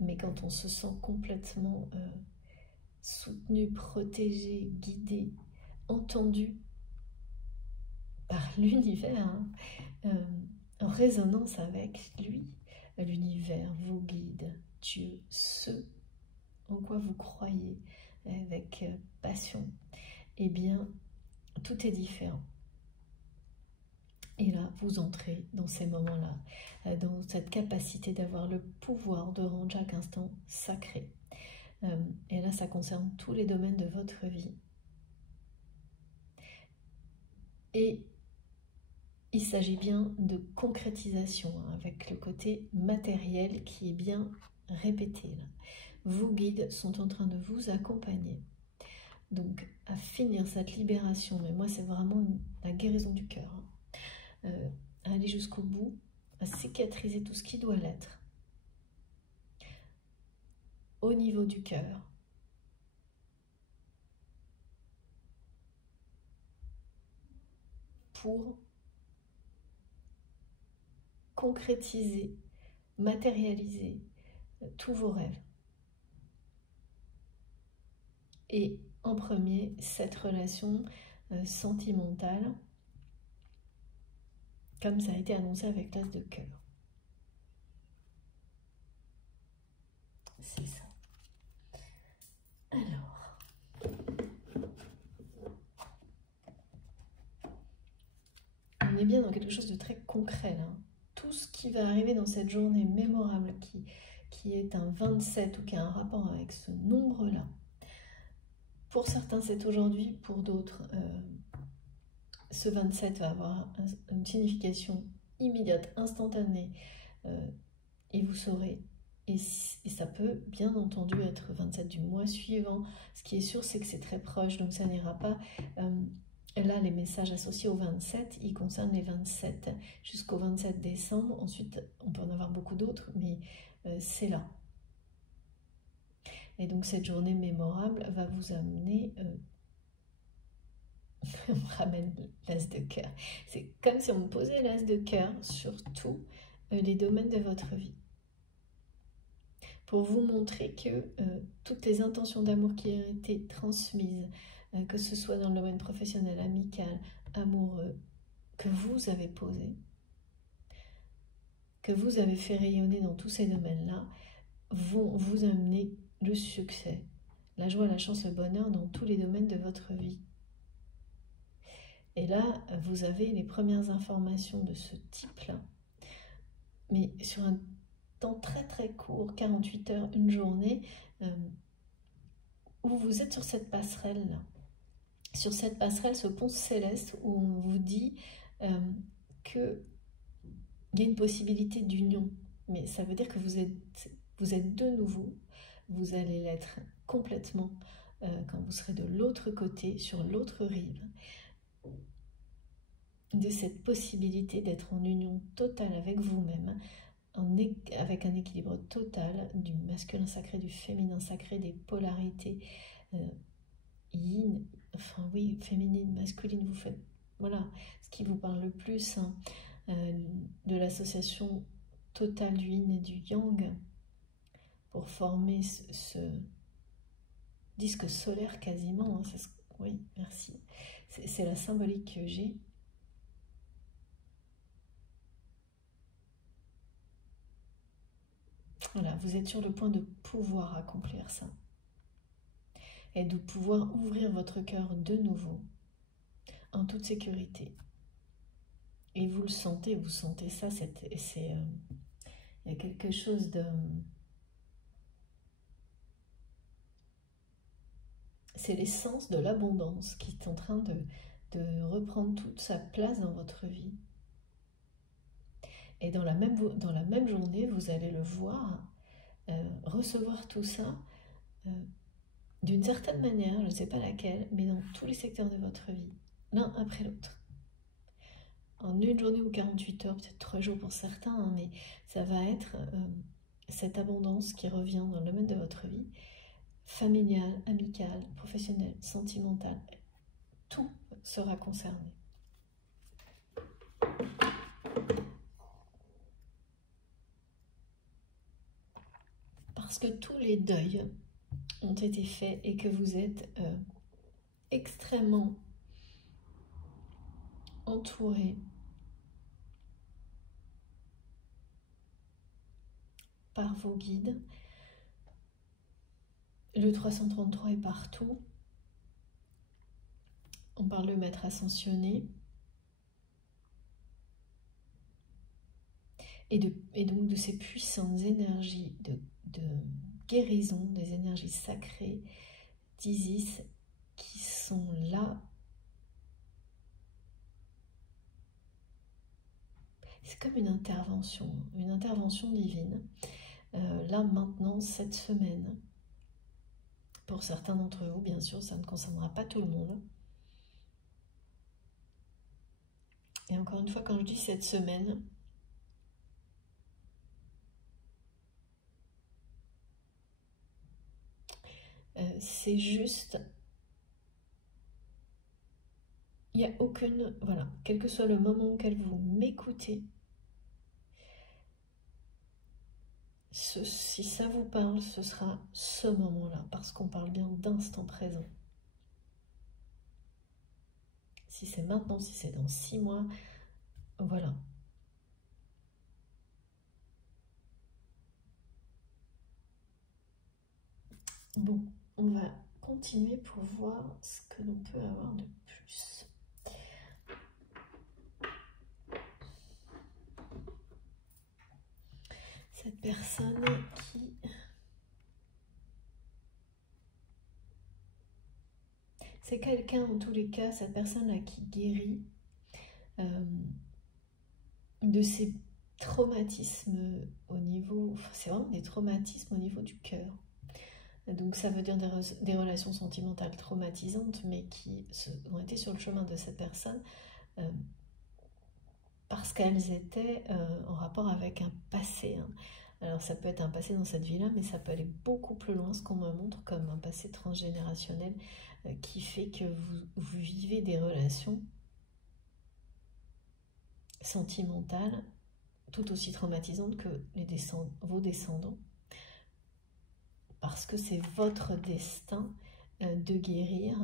mais quand on se sent complètement soutenu, protégé, guidé, entendu par l'univers, hein, en résonance avec lui, l'univers, vos guides, Dieu, ceux en quoi vous croyez avec passion, eh bien, tout est différent. Et là, vous entrez dans ces moments-là, dans cette capacité d'avoir le pouvoir de rendre chaque instant sacré. Et là, ça concerne tous les domaines de votre vie. Et il s'agit bien de concrétisation, hein, avec le côté matériel qui est bien répété. Là. Vos guides sont en train de vous accompagner. Donc, à finir cette libération, mais moi, c'est vraiment la guérison du cœur. Hein. À aller jusqu'au bout, à cicatriser tout ce qui doit l'être. Au niveau du cœur. Pour concrétiser, matérialiser tous vos rêves. Et en premier, cette relation sentimentale, comme ça a été annoncé avec l'as de cœur. C'est ça. Alors, on est bien dans quelque chose de très concret là. Tout ce qui va arriver dans cette journée mémorable qui est un 27 ou qui a un rapport avec ce nombre-là. Pour certains, c'est aujourd'hui, pour d'autres, ce 27 va avoir une signification immédiate, instantanée, et vous saurez. Et ça peut, bien entendu, être 27 du mois suivant. Ce qui est sûr, c'est que c'est très proche, donc ça n'ira pas. Là, les messages associés au 27, ils concernent les 27 jusqu'au 27 décembre. Ensuite, on peut en avoir beaucoup d'autres, mais c'est là. Et donc, cette journée mémorable va vous amener... on me ramène l'as de cœur. C'est comme si on me posait l'as de cœur sur tous les domaines de votre vie. Pour vous montrer que toutes les intentions d'amour qui ont été transmises, que ce soit dans le domaine professionnel, amical, amoureux, que vous avez posé, que vous avez fait rayonner dans tous ces domaines-là, vont vous amener le succès, la joie, la chance, le bonheur dans tous les domaines de votre vie. Et là, vous avez les premières informations de ce type-là, mais sur un temps très très court, 48 heures, une journée, où vous êtes sur cette passerelle-là. Sur cette passerelle, ce pont céleste où on vous dit qu'il y a une possibilité d'union. Mais ça veut dire que vous êtes de nouveau, vous allez l'être complètement quand vous serez de l'autre côté, sur l'autre rive, de cette possibilité d'être en union totale avec vous-même, avec un équilibre total du masculin sacré, du féminin sacré, des polarités yin, enfin oui, féminine, masculine, vous faites, voilà, ce qui vous parle le plus, hein, de l'association totale du yin et du yang, pour former ce disque solaire quasiment, hein, oui, merci, c'est la symbolique que j'ai. Voilà, vous êtes sur le point de pouvoir accomplir ça. Et de pouvoir ouvrir votre cœur de nouveau, en toute sécurité. Et vous le sentez, vous sentez ça, il y a quelque chose de... C'est l'essence de l'abondance qui est en train de reprendre toute sa place dans votre vie. Et dans la même journée, vous allez le voir, recevoir tout ça d'une certaine manière, je ne sais pas laquelle, mais dans tous les secteurs de votre vie, l'un après l'autre. En une journée ou 48 heures, peut-être 3 jours pour certains, hein, mais ça va être cette abondance qui revient dans le domaine de votre vie, familiale, amicale, professionnelle, sentimentale, tout sera concerné. Parce que tous les deuils ont été faits et que vous êtes extrêmement entouré par vos guides. Le 333 est partout. On parle de maître ascensionné. Et donc de ces puissantes énergies de guérison, des énergies sacrées d'Isis qui sont là. C'est comme une intervention divine. Là maintenant, cette semaine, pour certains d'entre vous, bien sûr, ça ne concernera pas tout le monde. Et encore une fois, quand je dis cette semaine, c'est juste, il n'y a aucune, voilà, quel que soit le moment auquel vous m'écoutez, si ça vous parle, ce sera ce moment-là, parce qu'on parle bien d'instant présent. Si c'est maintenant, si c'est dans 6 mois, voilà. Bon, on va continuer pour voir ce que l'on peut avoir de plus. Cette personne qui... C'est quelqu'un, en tous les cas, cette personne-là qui guérit de ces traumatismes au niveau... C'est vraiment des traumatismes au niveau du cœur. Donc ça veut dire des relations sentimentales traumatisantes, mais qui ont été sur le chemin de cette personne parce qu'elles étaient en rapport avec un passé. Hein. Alors ça peut être un passé dans cette vie-là, mais ça peut aller beaucoup plus loin, ce qu'on me montre comme un passé transgénérationnel qui fait que vous vivez des relations sentimentales tout aussi traumatisantes que vos descendants. Parce que c'est votre destin de guérir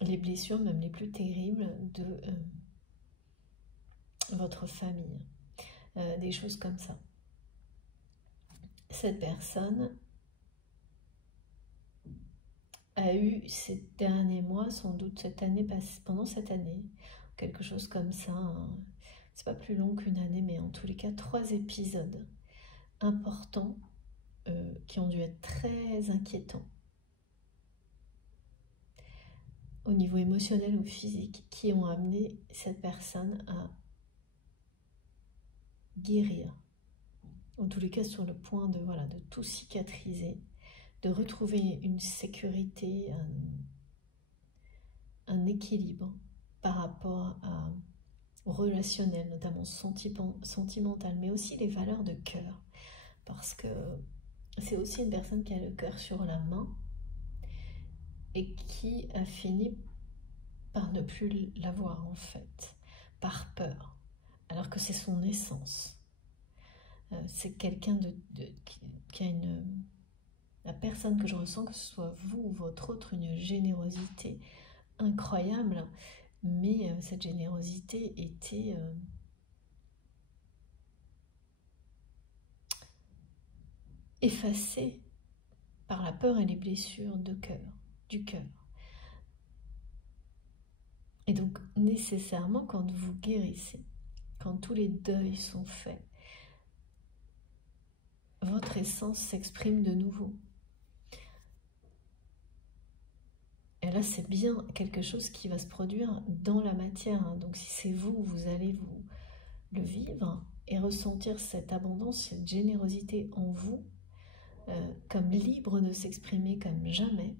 les blessures, même les plus terribles, de votre famille. des choses comme ça. Cette personne a eu ces derniers mois, sans doute cette année, pendant cette année, quelque chose comme ça, hein. C'est pas plus long qu'une année, mais en tous les cas 3 épisodes importants qui ont dû être très inquiétants au niveau émotionnel ou physique, qui ont amené cette personne à guérir, en tous les cas sur le point de, voilà, de tout cicatriser, de retrouver une sécurité, un équilibre par rapport au relationnel, notamment sentimental, mais aussi les valeurs de cœur, parce que c'est aussi une personne qui a le cœur sur la main et qui a fini par ne plus l'avoir en fait, par peur, alors que c'est son essence. C'est quelqu'un qui a la personne que je ressens, que ce soit vous ou votre autre, une générosité incroyable, mais cette générosité était effacée par la peur et les blessures du cœur. Et donc nécessairement, quand vous guérissez, quand tous les deuils sont faits, votre essence s'exprime de nouveau. Et là, c'est bien quelque chose qui va se produire dans la matière, hein. Donc si c'est vous, vous allez vous le vivre et ressentir cette abondance, cette générosité en vous, comme libre de s'exprimer comme jamais,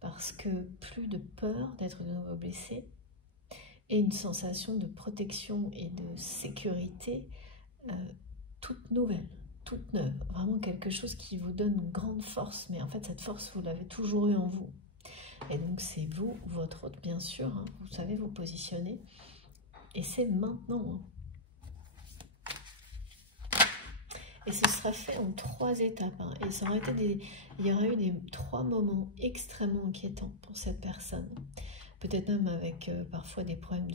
parce que plus de peur d'être de nouveau blessé, et une sensation de protection et de sécurité toute nouvelle, toute neuve, vraiment quelque chose qui vous donne une grande force, mais en fait cette force vous l'avez toujours eu en vous. Et donc c'est vous, votre hôte bien sûr, hein, vous savez vous positionner, et c'est maintenant. Hein. Et ce sera fait en 3 étapes, hein, et il y aurait eu 3 moments extrêmement inquiétants pour cette personne. Peut-être même avec parfois des problèmes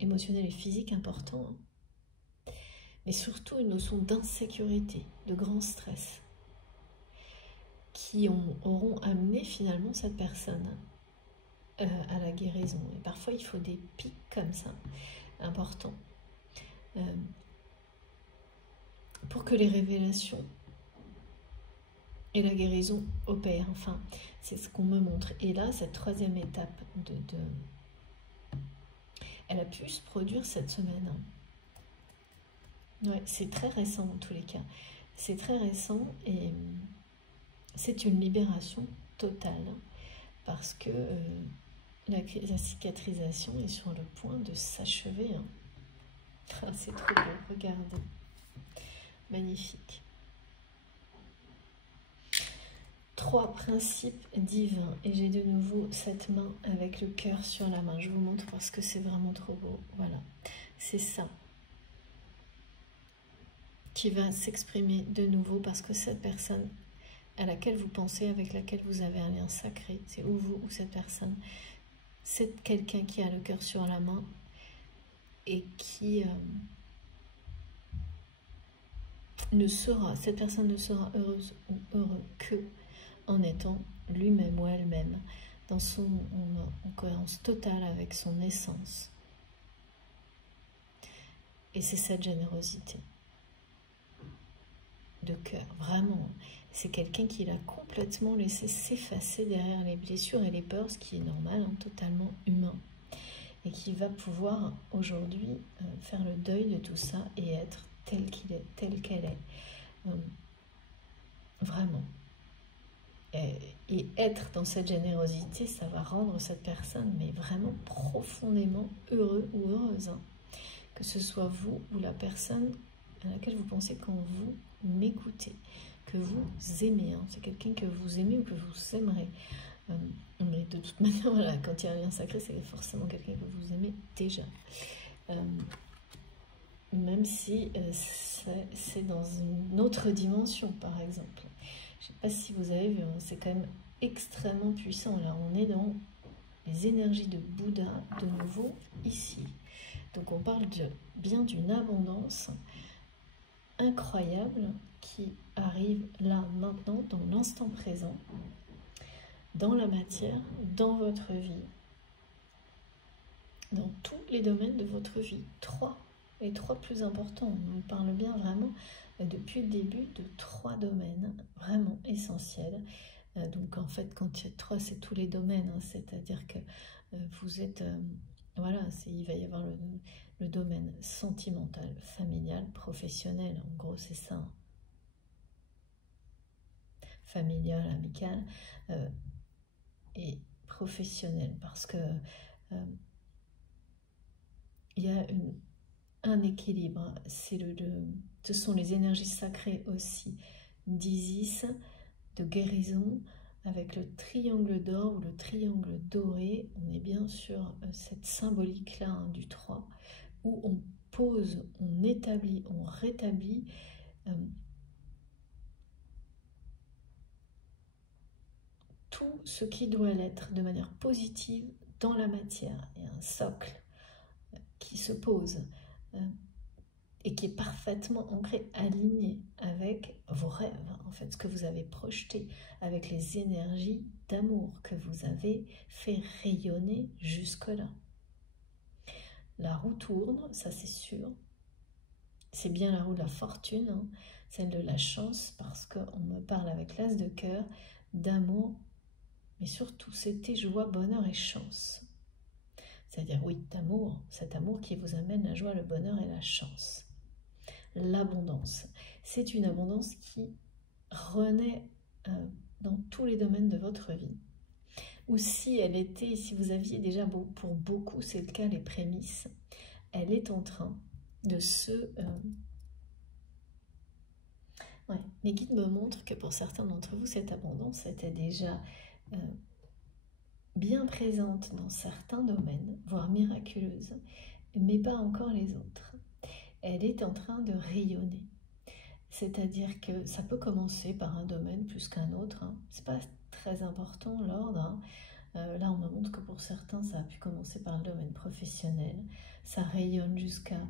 émotionnels et physiques importants, hein. Mais surtout une notion d'insécurité, de grand stress, qui auront amené finalement cette personne à la guérison. Et parfois il faut des pics comme ça, importants, pour que les révélations et la guérison opèrent. Enfin, c'est ce qu'on me montre. Et là, cette 3e étape, elle a pu se produire cette semaine. Ouais, c'est très récent en tous les cas. C'est très récent et c'est une libération totale parce que la cicatrisation est sur le point de s'achever. Hein. Ah, c'est trop beau, regardez. Magnifique. 3 principes divins. Et j'ai de nouveau cette main avec le cœur sur la main. Je vous montre parce que c'est vraiment trop beau. Voilà, c'est ça qui va s'exprimer de nouveau parce que cette personne à laquelle vous pensez, avec laquelle vous avez un lien sacré, c'est ou vous ou cette personne, c'est quelqu'un qui a le cœur sur la main et qui cette personne ne sera heureuse ou heureux que en étant lui-même ou elle-même en cohérence totale avec son essence. Et c'est cette générosité de cœur, vraiment. C'est quelqu'un qui l'a complètement laissé s'effacer derrière les blessures et les peurs, ce qui est normal, hein, totalement humain. Et qui va pouvoir aujourd'hui faire le deuil de tout ça et être tel qu'il est, telle qu'elle est. Vraiment. Et être dans cette générosité, ça va rendre cette personne mais vraiment profondément heureux ou heureuse. Hein. Que ce soit vous ou la personne à laquelle vous pensez quand vous m'écoutez, que vous aimez. Hein. C'est quelqu'un que vous aimez ou que vous aimerez. Mais de toute manière, voilà, quand il y a un lien sacré, c'est forcément quelqu'un que vous aimez déjà. Même si c'est dans une autre dimension, par exemple. Je ne sais pas si vous avez vu, hein, c'est quand même extrêmement puissant. Là, on est dans les énergies de Bouddha, de nouveau, ici. Donc on parle bien d'une abondance incroyable qui arrive là, maintenant, dans l'instant présent, dans la matière, dans votre vie, dans tous les domaines de votre vie. Les trois plus importants. On parle bien vraiment depuis le début de 3 domaines vraiment essentiels. Donc en fait, quand il y a 3, c'est tous les domaines, hein, c'est-à-dire que vous êtes... voilà, il va y avoir le domaine sentimental, familial, professionnel, en gros c'est ça. Familial, amical et professionnel, parce que il y a un équilibre, ce sont les énergies sacrées aussi d'Isis, de guérison, avec le triangle d'or ou le triangle doré. On est bien sur cette symbolique-là, hein, du 3, où on pose, on établit, on rétablit tout ce qui doit l'être de manière positive dans la matière. Il y a un socle qui se pose et qui est parfaitement ancré, aligné avec vos rêves, en fait, ce que vous avez projeté, avec les énergies d'amour que vous avez fait rayonner jusque-là. La roue tourne, ça c'est sûr. C'est bien la roue de la fortune, hein, celle de la chance, parce qu'on me parle avec l'as de cœur d'amour, mais surtout c'était joie, bonheur et chance. C'est-à-dire, oui, d'amour, cet amour qui vous amène la joie, le bonheur et la chance. L'abondance. C'est une abondance qui renaît dans tous les domaines de votre vie. Ou si elle était, si vous aviez déjà, pour beaucoup, c'est le cas, les prémices, elle est en train de se... Ouais. Mes guides me montrent que pour certains d'entre vous, cette abondance était déjà bien présente dans certains domaines, voire miraculeuse, mais pas encore les autres. Elle est en train de rayonner. C'est-à-dire que ça peut commencer par un domaine plus qu'un autre. Hein. C'est pas très important l'ordre. Hein. Là, on me montre que pour certains, ça a pu commencer par le domaine professionnel. Ça rayonne jusqu'à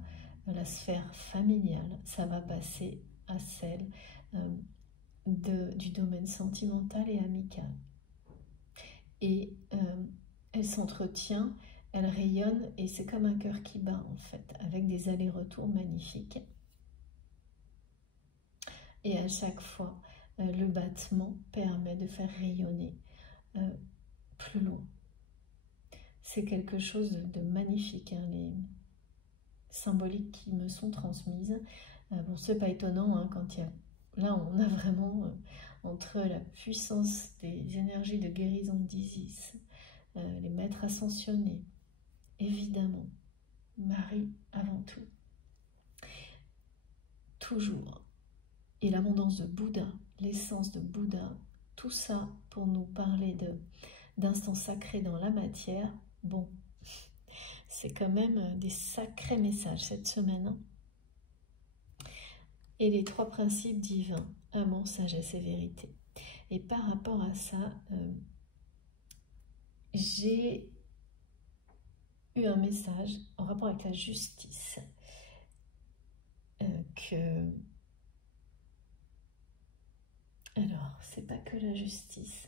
la sphère familiale. Ça va passer à celle du domaine sentimental et amical. Et elle s'entretient, elle rayonne, et c'est comme un cœur qui bat, en fait, avec des allers-retours magnifiques. Et à chaque fois, le battement permet de faire rayonner plus loin. C'est quelque chose de magnifique, hein, les symboliques qui me sont transmises. Bon, c'est pas étonnant, hein, quand il y a... Là, on a vraiment, entre la puissance des énergies de guérison d'Isis, les maîtres ascensionnés, évidemment, Marie avant tout, toujours, et l'abondance de Bouddha, l'essence de Bouddha, tout ça pour nous parler d'instants sacrés dans la matière. Bon, c'est quand même des sacrés messages cette semaine. Hein. Et les 3 principes divins, amour, sagesse et vérité. Et par rapport à ça, j'ai eu un message en rapport avec la justice. Alors, c'est pas que la justice.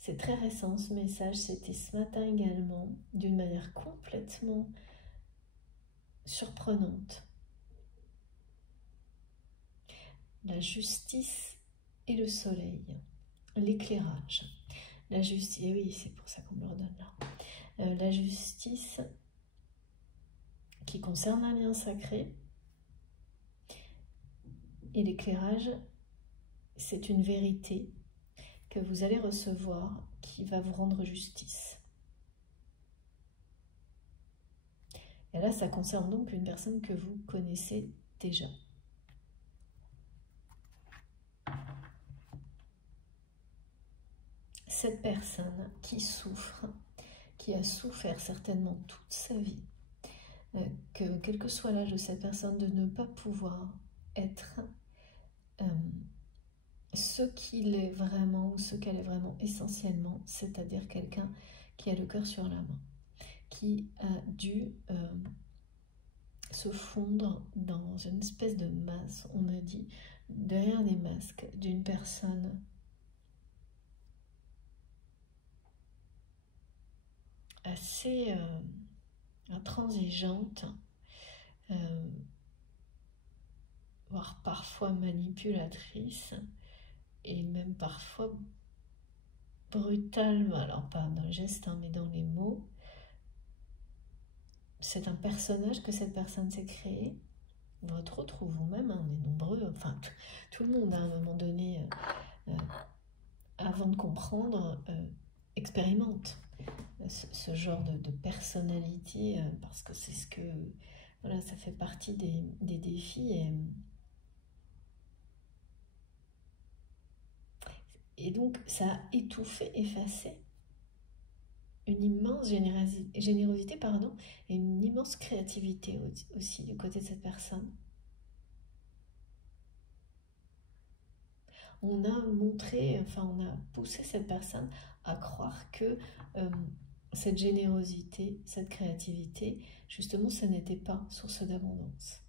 C'est très récent ce message, c'était ce matin également, d'une manière complètement surprenante. La justice et le soleil, l'éclairage. La justice, et oui, c'est pour ça qu'on me le redonne là. La justice qui concerne un lien sacré, et l'éclairage, c'est une vérité que vous allez recevoir qui va vous rendre justice. Et là, ça concerne donc une personne que vous connaissez déjà. Cette personne qui souffre, qui a souffert certainement toute sa vie, que quel que soit l'âge de cette personne, de ne pas pouvoir être ce qu'il est vraiment ou ce qu'elle est vraiment essentiellement, c'est-à-dire quelqu'un qui a le cœur sur la main, qui a dû se fondre dans une espèce de masse, on a dit, derrière les masques d'une personne assez intransigeante, voire parfois manipulatrice, et même parfois brutale, alors pas dans le geste, hein, mais dans les mots. C'est un personnage que cette personne s'est créé, votre autre ou vous-même, hein, on est nombreux, enfin tout le monde à un moment donné, avant de comprendre, expérimente ce genre de personnalité, parce que c'est ce que, voilà, ça fait partie des défis, et donc ça a étouffé, effacé une immense générosité, pardon, et une immense créativité aussi du côté de cette personne. On a montré, enfin on a poussé cette personne à croire que cette générosité, cette créativité, justement, ça n'était pas source d'abondance.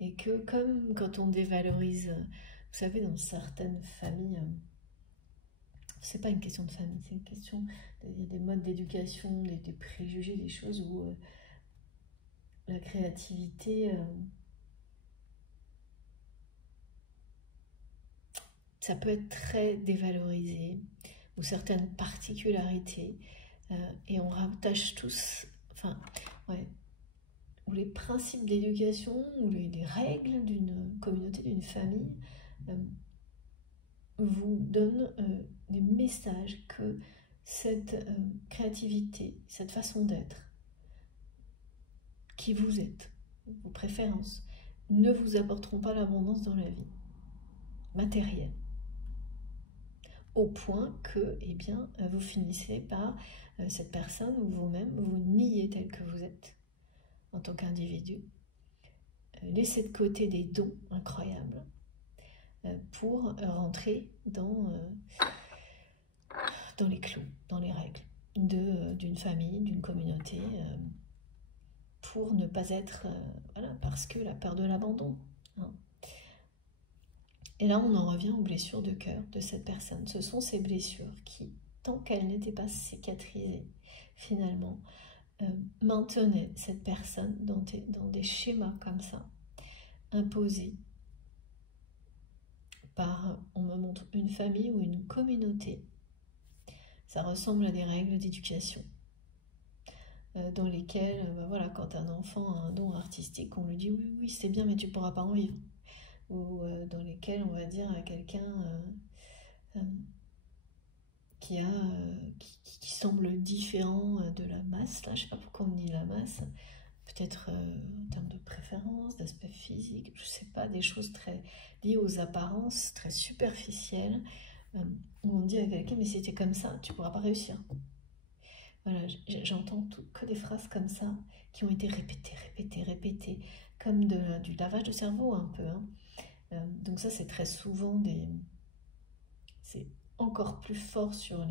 Et que comme quand on dévalorise, vous savez, dans certaines familles, c'est pas une question de famille, c'est une question, il y a des modes d'éducation, des préjugés, des choses où la créativité, ça peut être très dévalorisé, ou certaines particularités, et on rattache tous, enfin, ouais, ou les principes d'éducation, ou les règles d'une communauté, d'une famille, vous donnent des messages que cette créativité, cette façon d'être, qui vous êtes, vos préférences, ne vous apporteront pas l'abondance dans la vie matérielle. Au point que, eh bien, vous finissez par, cette personne ou vous-même, vous nier tel que vous êtes en tant qu'individu, laisser de côté des dons incroyables pour rentrer dans les clous, dans les règles d'une famille, d'une communauté, pour ne pas être, voilà, parce que la peur de l'abandon. Hein. Et là, on en revient aux blessures de cœur de cette personne. Ce sont ces blessures qui, tant qu'elles n'étaient pas cicatrisées, finalement, maintenaient cette personne dans des schémas comme ça, imposés par, on me montre, une famille ou une communauté. Ça ressemble à des règles d'éducation dans lesquelles, voilà, quand un enfant a un don artistique, on lui dit oui, oui, c'est bien, mais tu ne pourras pas en vivre. Ou dans lesquelles on va dire à quelqu'un qui semble différent de la masse, là, je ne sais pas pourquoi on dit la masse, peut-être en termes de préférence, d'aspect physique, je ne sais pas, des choses très liées aux apparences, très superficielles, où on dit à quelqu'un, mais si tu es comme ça, tu ne pourras pas réussir. Voilà, j'entends que des phrases comme ça, qui ont été répétées, comme du lavage de cerveau un peu. Hein. Donc ça, c'est très souvent c'est encore plus fort sur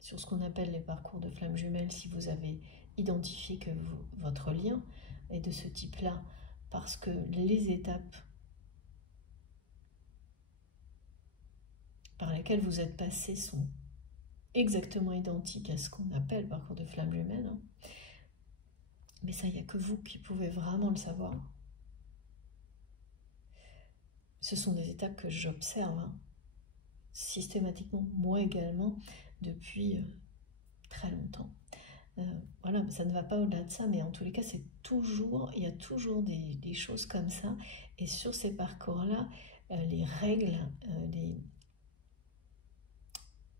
ce qu'on appelle les parcours de flammes jumelles, si vous avez identifié que votre lien est de ce type-là, parce que les étapes par lesquelles vous êtes passé sont exactement identiques à ce qu'on appelle parcours de flammes jumelles. Hein. Mais ça, il n'y a que vous qui pouvez vraiment le savoir. Ce sont des étapes que j'observe systématiquement, moi également, depuis très longtemps. Voilà, ça ne va pas au-delà de ça, mais en tous les cas, il y a toujours des choses comme ça. Et sur ces parcours-là, les règles,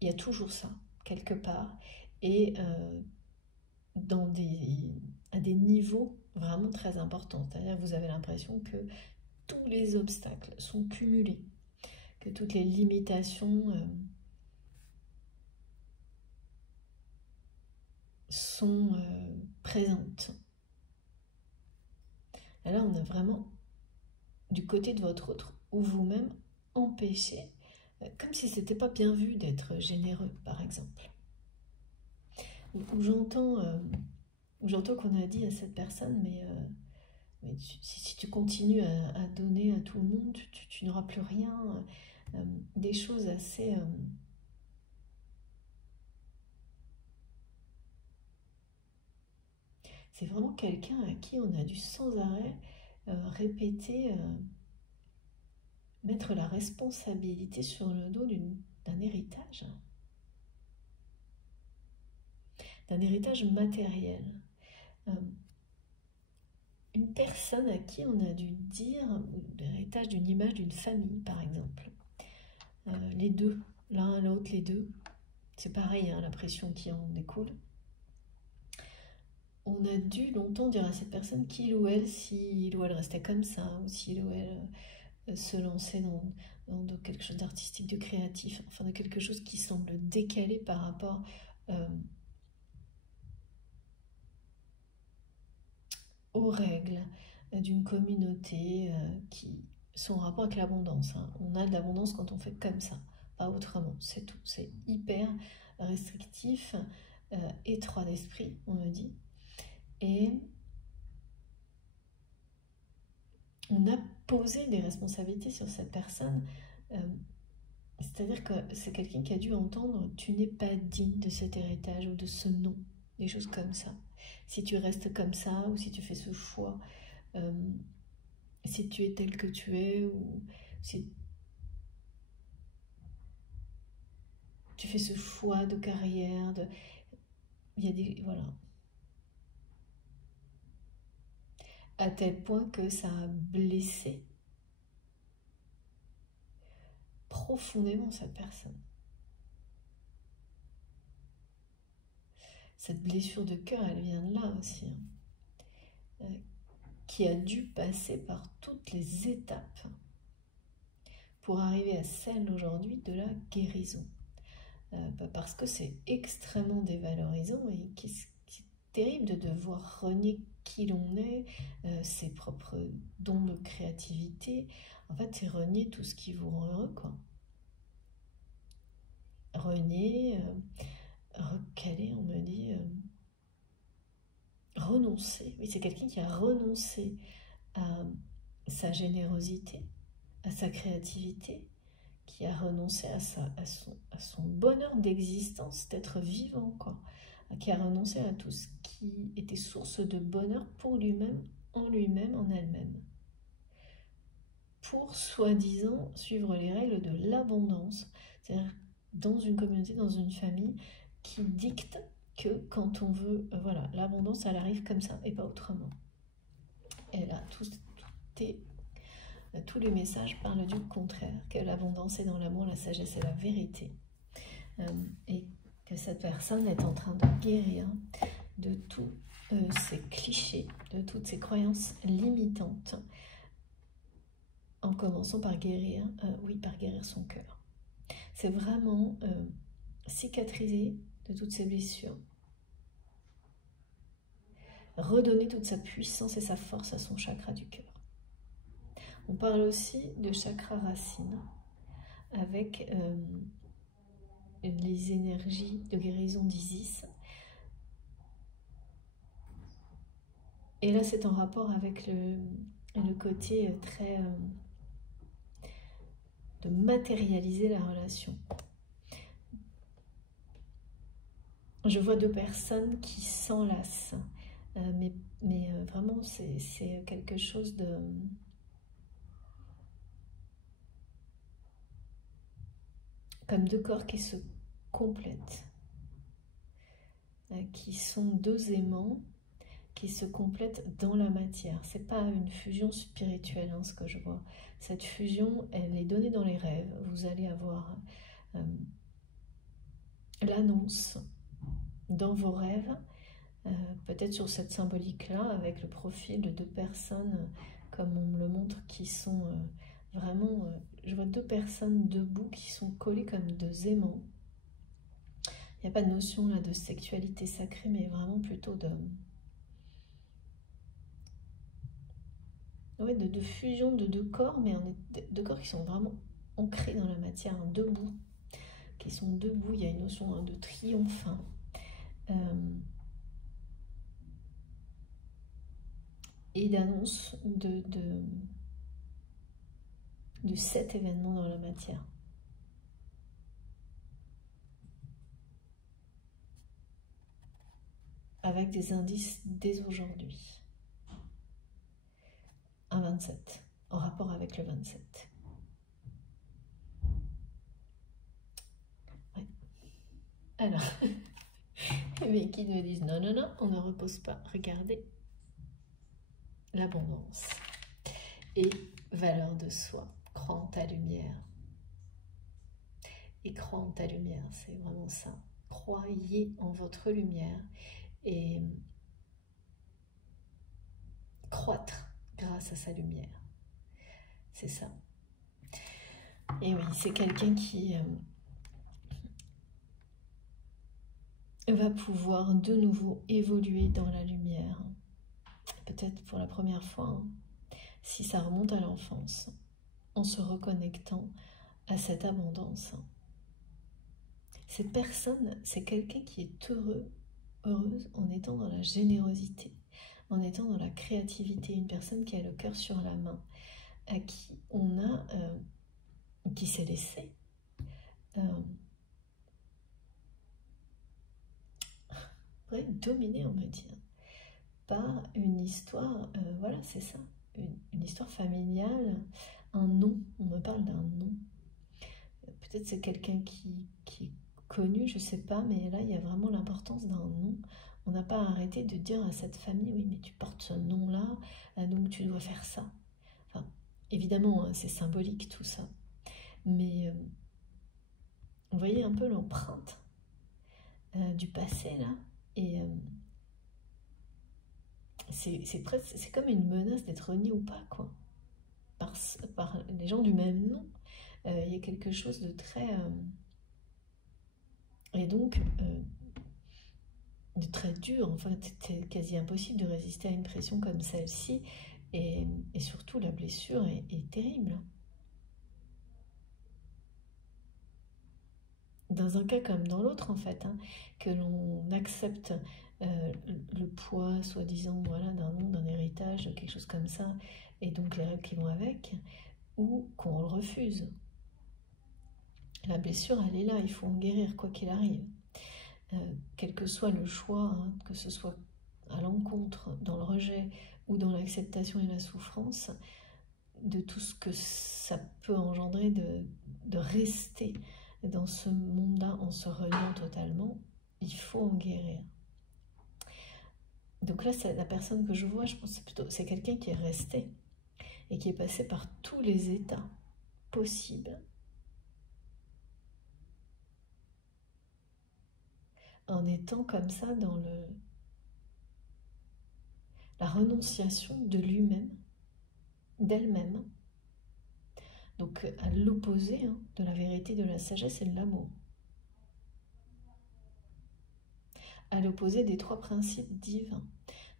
il y a toujours ça, quelque part. Et à des niveaux vraiment très importants. C'est-à-dire que vous avez l'impression que tous les obstacles sont cumulés, que toutes les limitations sont présentes. Et là, on a vraiment, du côté de votre autre, ou vous-même, empêché, comme si ce n'était pas bien vu d'être généreux, par exemple. où j'entends qu'on a dit à cette personne, mais si tu continues à donner à tout le monde, tu n'auras plus rien. Des choses assez... c'est vraiment quelqu'un à qui on a dû sans arrêt répéter, mettre la responsabilité sur le dos d'un héritage. D'un héritage matériel. Une personne à qui on a dû dire l'héritage d'une image d'une famille, par exemple. Les deux, l'un à l'autre, les deux. C'est pareil, hein, la pression qui en découle. On a dû longtemps dire à cette personne qu'il ou elle, s'il ou elle restait comme ça, ou s'il ou elle se lançait dans quelque chose d'artistique, de créatif, enfin de quelque chose qui semble décalé par rapport aux règles d'une communauté qui sont en rapport avec l'abondance. Hein. On a de l'abondance quand on fait comme ça, pas autrement, c'est tout. C'est hyper restrictif, étroit d'esprit, on me dit. Et on a posé des responsabilités sur cette personne. C'est-à-dire que c'est quelqu'un qui a dû entendre « tu n'es pas digne de cet héritage ou de ce nom », des choses comme ça. Si tu restes comme ça ou si tu fais ce choix, si tu es tel que tu es ou si tu fais ce choix de carrière, il y a des... Voilà. À tel point que ça a blessé profondément cette personne. Cette blessure de cœur, elle vient de là aussi, hein, qui a dû passer par toutes les étapes pour arriver à celle aujourd'hui de la guérison. Parce que c'est extrêmement dévalorisant et qui est terrible de devoir renier qui l'on est, ses propres dons de créativité. En fait, c'est renier tout ce qui vous rend heureux, quoi. Renier, recaler, on me dit, renoncer. Oui, c'est quelqu'un qui a renoncé à sa générosité, à sa créativité, qui a renoncé à son bonheur d'existence, d'être vivant, quoi. Qui a renoncé à tout ce qui était source de bonheur pour lui-même, en elle-même. Pour, soi-disant, suivre les règles de l'abondance. C'est-à-dire dans une communauté, dans une famille, qui dicte que quand on veut, voilà, l'abondance, elle arrive comme ça et pas autrement. Et là, tous les messages parlent du contraire, que l'abondance est dans l'amour, la sagesse et la vérité. Et que cette personne est en train de guérir de tous ces clichés, de toutes ces croyances limitantes, en commençant par guérir, par guérir son cœur. C'est vraiment cicatriser de toutes ces blessures, redonner toute sa puissance et sa force à son chakra du cœur. On parle aussi de chakra racine, avec les énergies de guérison d'Isis. Et là, c'est en rapport avec le côté très... de matérialiser la relation. Je vois deux personnes qui s'enlacent, mais vraiment, c'est quelque chose de... comme deux corps qui se complètent, qui sont deux aimants qui se complètent dans la matière. C'est pas une fusion spirituelle, hein, ce que je vois. Cette fusion, elle est donnée dans les rêves. Vous allez avoir l'annonce dans vos rêves, peut-être sur cette symbolique-là, avec le profil de deux personnes, comme on me le montre, qui sont vraiment... je vois deux personnes debout qui sont collées comme deux aimants. Il n'y a pas de notion là de sexualité sacrée, mais vraiment plutôt de fusion de deux corps, mais deux corps qui sont vraiment ancrés dans la matière, hein, debout, qui sont debout. Il y a une notion de triomphe, hein, et d'annonce de cet événement dans la matière. Avec des indices dès aujourd'hui. Un 27, en rapport avec le 27. Ouais. Alors, mes guides me disent non, non, non, on ne repose pas. Regardez l'abondance et valeur de soi. Crois en ta lumière. Et crois en ta lumière, c'est vraiment ça. Croyez en votre lumière et croître grâce à sa lumière. C'est ça. Et oui, c'est quelqu'un qui va pouvoir de nouveau évoluer dans la lumière. Peut-être pour la première fois, hein, si ça remonte à l'enfance, en se reconnectant à cette abondance. Cette personne, c'est quelqu'un qui est heureuse en étant dans la générosité, en étant dans la créativité, une personne qui a le cœur sur la main, à qui on a, qui s'est laissé dominer, on me dit, par une histoire, voilà, c'est ça, une histoire familiale, un nom, on me parle d'un nom. Peut-être c'est quelqu'un qui est connu, je sais pas, mais là, il y a vraiment l'importance d'un nom. On n'a pas arrêté de dire à cette famille, oui, mais tu portes ce nom-là, donc tu dois faire ça. Enfin, évidemment, hein, c'est symbolique tout ça. Mais vous voyez un peu l'empreinte du passé, là, et c'est comme une menace d'être renié ou pas, quoi. Par les gens du même nom. Il y a quelque chose de très... et donc, de très dur. En fait, c'est quasi impossible de résister à une pression comme celle-ci. Et surtout, la blessure est terrible. Dans un cas comme dans l'autre, en fait, hein, que l'on accepte le poids, soi-disant, voilà, d'un nom, d'un héritage, quelque chose comme ça, et donc les règles qui vont avec, ou qu'on le refuse. La blessure, elle est là, il faut en guérir, quoi qu'il arrive. Quel que soit le choix, hein, que ce soit à l'encontre, dans le rejet, ou dans l'acceptation et la souffrance, de tout ce que ça peut engendrer de rester dans ce monde-là en se reniant totalement, il faut en guérir. Donc là, la personne que je vois, je pense que c'est quelqu'un qui est resté et qui est passé par tous les états possibles en étant comme ça dans la renonciation de lui-même, d'elle-même. Donc à l'opposé hein, de la vérité, de la sagesse et de l'amour. À l'opposé des trois principes divins.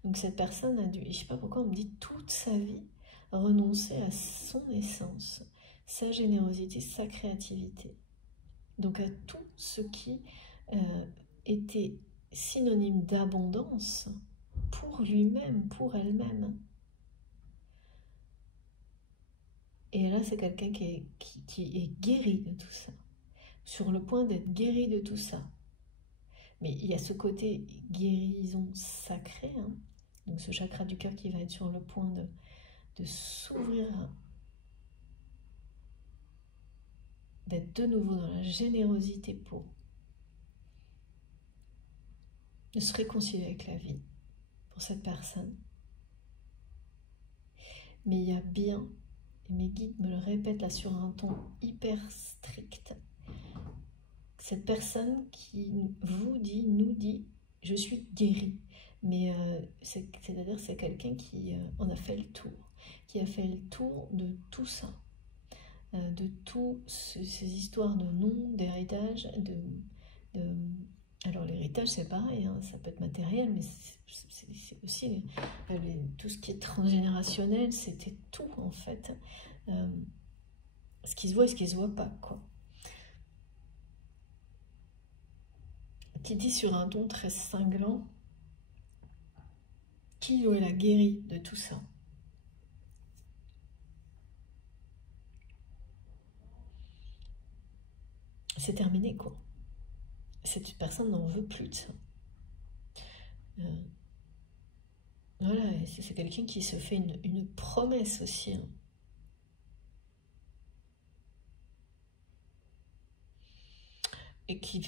Donc cette personne a dû, je ne sais pas pourquoi on me dit toute sa vie, renoncer à son essence, sa générosité, sa créativité. Donc à tout ce qui était synonyme d'abondance pour lui-même, pour elle-même. Et là, c'est quelqu'un qui est guéri de tout ça, sur le point d'être guéri de tout ça. Mais il y a ce côté guérison sacrée, hein, donc ce chakra du cœur qui va être sur le point de s'ouvrir, d'être de nouveau dans la générosité pour de se réconcilier avec la vie pour cette personne. Mais il y a bien, et mes guides me le répètent là sur un ton hyper strict, cette personne qui vous dit, nous dit, je suis guérie. Mais c'est-à-dire c'est quelqu'un qui en a fait le tour, qui a fait le tour de tout ça, de toutes ces histoires de noms, d'héritage, alors l'héritage c'est pareil, hein, ça peut être matériel, mais c'est aussi tout ce qui est transgénérationnel, c'était tout en fait. Ce qui se voit et ce qui se voit pas, quoi. qui dit sur un ton très cinglant qu'il ou elle a guéri de tout ça. C'est terminé, quoi. Cette personne n'en veut plus de ça. Voilà, et c'est quelqu'un qui se fait une promesse aussi. Hein. Et qui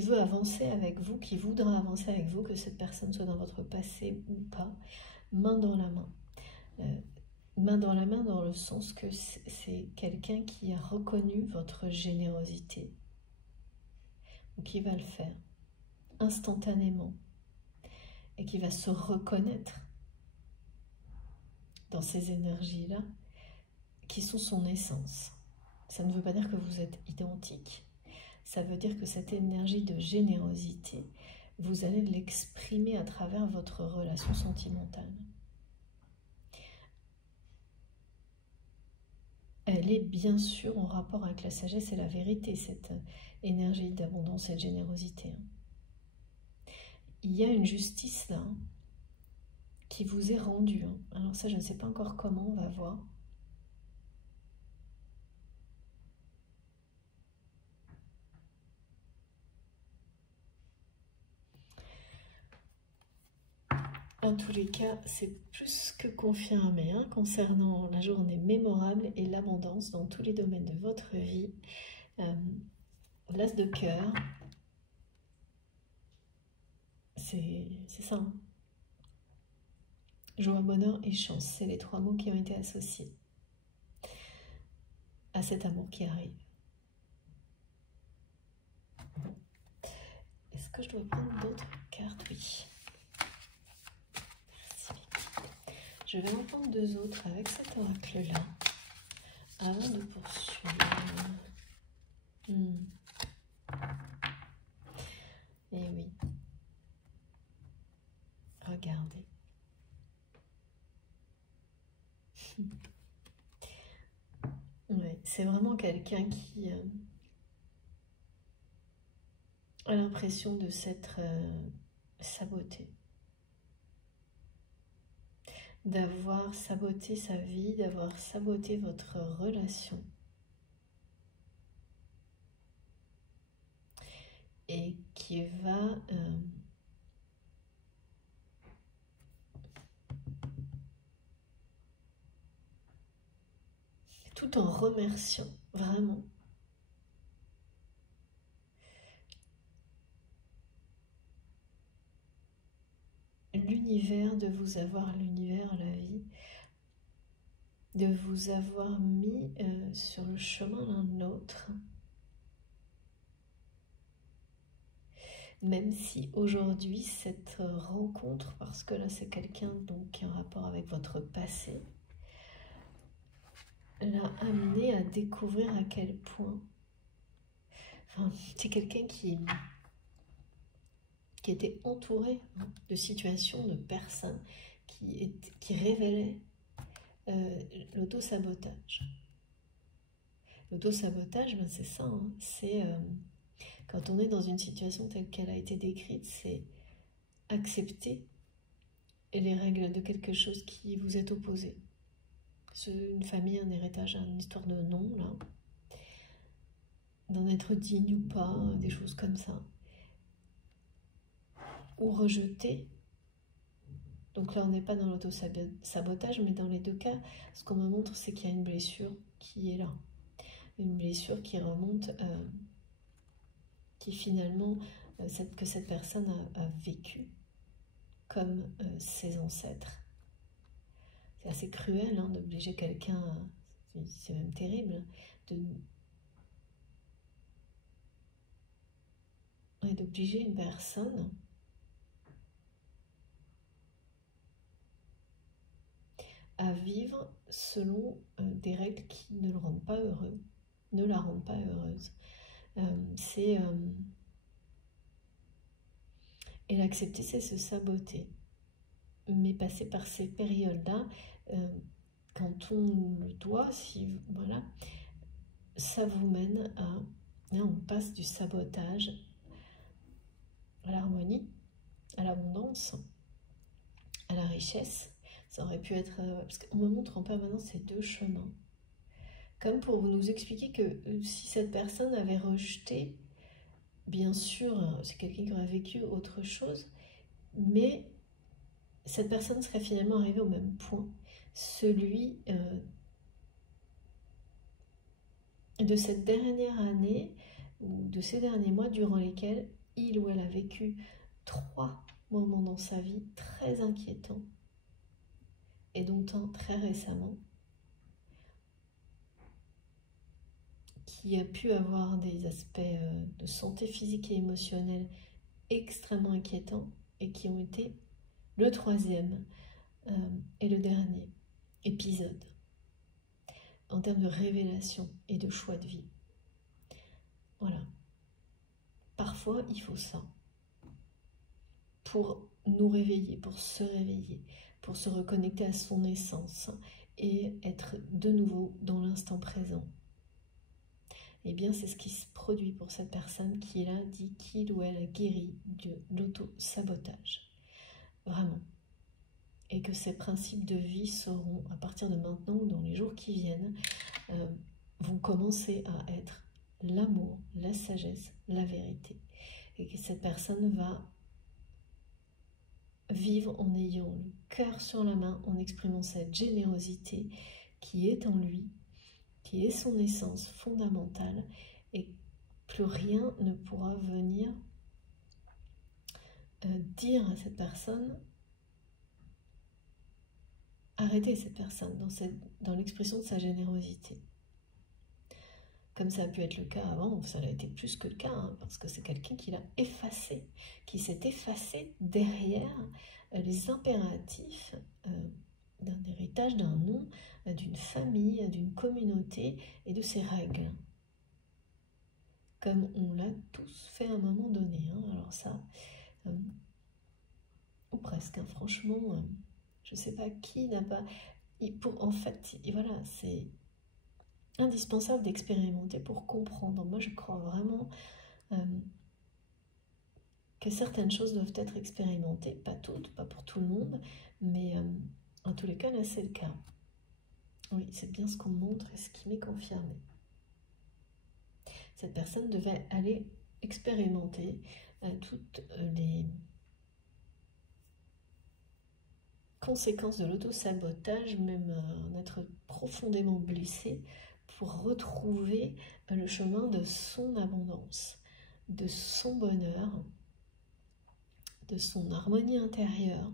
veut avancer avec vous, qui voudra avancer avec vous, que cette personne soit dans votre passé ou pas, main dans la main. Main dans la main dans le sens que c'est quelqu'un qui a reconnu votre générosité, ou qui va le faire instantanément, et qui va se reconnaître dans ces énergies-là, qui sont son essence. Ça ne veut pas dire que vous êtes identiques. Ça veut dire que cette énergie de générosité, vous allez l'exprimer à travers votre relation sentimentale. Elle est bien sûr en rapport avec la sagesse et la vérité, cette énergie d'abondance et de générosité. Il y a une justice là qui vous est rendue. Alors ça, je ne sais pas encore comment, on va voir. En tous les cas, c'est plus que confirmé concernant la journée mémorable et l'abondance dans tous les domaines de votre vie. L'as de cœur, c'est ça. Joie, bonheur et chance, c'est les 3 mots qui ont été associés à cet amour qui arrive. Est-ce que je dois prendre d'autres cartes? Oui. Je vais en prendre 2 autres avec cet oracle-là, avant de poursuivre. Et oui. Regardez. Ouais, c'est vraiment quelqu'un qui a l'impression de s'être saboté. D'avoir saboté sa vie, d'avoir saboté votre relation. Et qui va tout en remerciant, vraiment. L'univers, de vous avoir, l'univers, la vie, de vous avoir mis sur le chemin l'un de l'autre. Même si aujourd'hui, cette rencontre, parce que là c'est quelqu'un donc qui a un rapport avec votre passé, l'a amené à découvrir à quel point, enfin, c'est quelqu'un qui était entouré de situations, de personnes qui révélaient l'auto-sabotage. L'auto-sabotage, ben c'est ça, c'est quand on est dans une situation telle qu'elle a été décrite, c'est accepter les règles de quelque chose qui vous est opposé. Une famille, un héritage, une histoire de nom, là, d'en être digne ou pas, des choses comme ça. Ou rejeter. Donc là, on n'est pas dans l'auto-sabotage, mais dans les 2 cas, ce qu'on me montre, c'est qu'il y a une blessure qui est là. Une blessure qui remonte, qui finalement, que cette personne a vécu comme ses ancêtres. C'est assez cruel d'obliger quelqu'un, c'est même terrible, d'obliger une personne à vivre selon des règles qui ne le rendent pas heureux, ne la rendent pas heureuse. Et l'accepter, c'est se saboter. Mais passer par ces périodes-là, quand on le doit, voilà, ça vous mène à... Là, on passe du sabotage l'abondance, à la richesse. Ça aurait pu être... parce qu'on me montre en permanence ces deux chemins. Comme pour nous expliquer que si cette personne avait rejeté, bien sûr, c'est quelqu'un qui aurait vécu autre chose, mais cette personne serait finalement arrivée au même point, celui de cette dernière année ou de ces derniers mois durant lesquels il ou elle a vécu 3 moments dans sa vie très inquiétants, et dont un très récemment, qui a pu avoir des aspects de santé physique et émotionnelle extrêmement inquiétants, et qui ont été le 3e et le dernier épisode en termes de révélation et de choix de vie. Voilà. Parfois, il faut ça pour nous réveiller, pour se reconnecter à son essence et être de nouveau dans l'instant présent. Eh bien, c'est ce qui se produit pour cette personne qui là dit qu'il ou elle a guéri de l'auto-sabotage. Vraiment. Et que ces principes de vie seront, à partir de maintenant ou dans les jours qui viennent, vont commencer à être l'amour, la sagesse, la vérité. Et que cette personne va vivre en ayant le cœur sur la main, en exprimant cette générosité qui est en lui, qui est son essence fondamentale, et plus rien ne pourra venir dire à cette personne, arrêter cette personne dans l'expression de sa générosité. Comme ça a pu être le cas avant, ça a été plus que le cas, hein, parce que c'est quelqu'un qui l'a effacé, qui s'est effacé derrière les impératifs d'un héritage, d'un nom, d'une famille, d'une communauté et de ses règles. Comme on l'a tous fait à un moment donné. Hein. Alors ça, ou presque, hein, franchement, je ne sais pas qui n'a pas... en fait, voilà, c'est indispensable d'expérimenter pour comprendre. Moi, je crois vraiment que certaines choses doivent être expérimentées, pas toutes, pas pour tout le monde, mais en tous les cas, là, c'est le cas. Oui, c'est bien ce qu'on me montre et ce qui m'est confirmé. Cette personne devait aller expérimenter toutes les conséquences de l'auto-sabotage, même en être profondément blessé, pour retrouver le chemin de son abondance, de son bonheur, de son harmonie intérieure.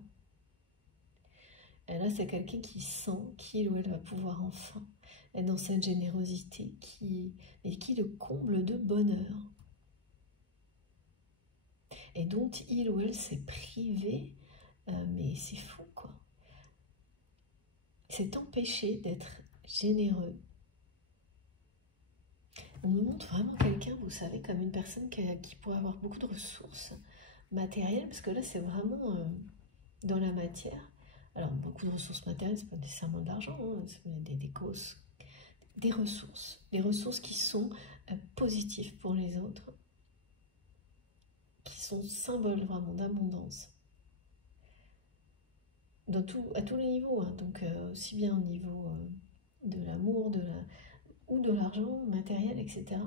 Et là, c'est quelqu'un qui sent qu'il ou elle va pouvoir enfin être dans cette générosité qui le comble de bonheur. Et dont il ou elle s'est privé, mais c'est fou, quoi. C'est empêché d'être généreux. On nous montre vraiment quelqu'un, vous savez, comme une personne qui pourrait avoir beaucoup de ressources matérielles, parce que là, c'est vraiment dans la matière. Alors, beaucoup de ressources matérielles, c'est pas nécessairement de l'argent, hein, c'est des causes, des ressources qui sont positives pour les autres, qui sont symboles vraiment d'abondance. À tous les niveaux, hein, donc aussi bien au niveau de l'amour, ou de l'argent matériel, etc.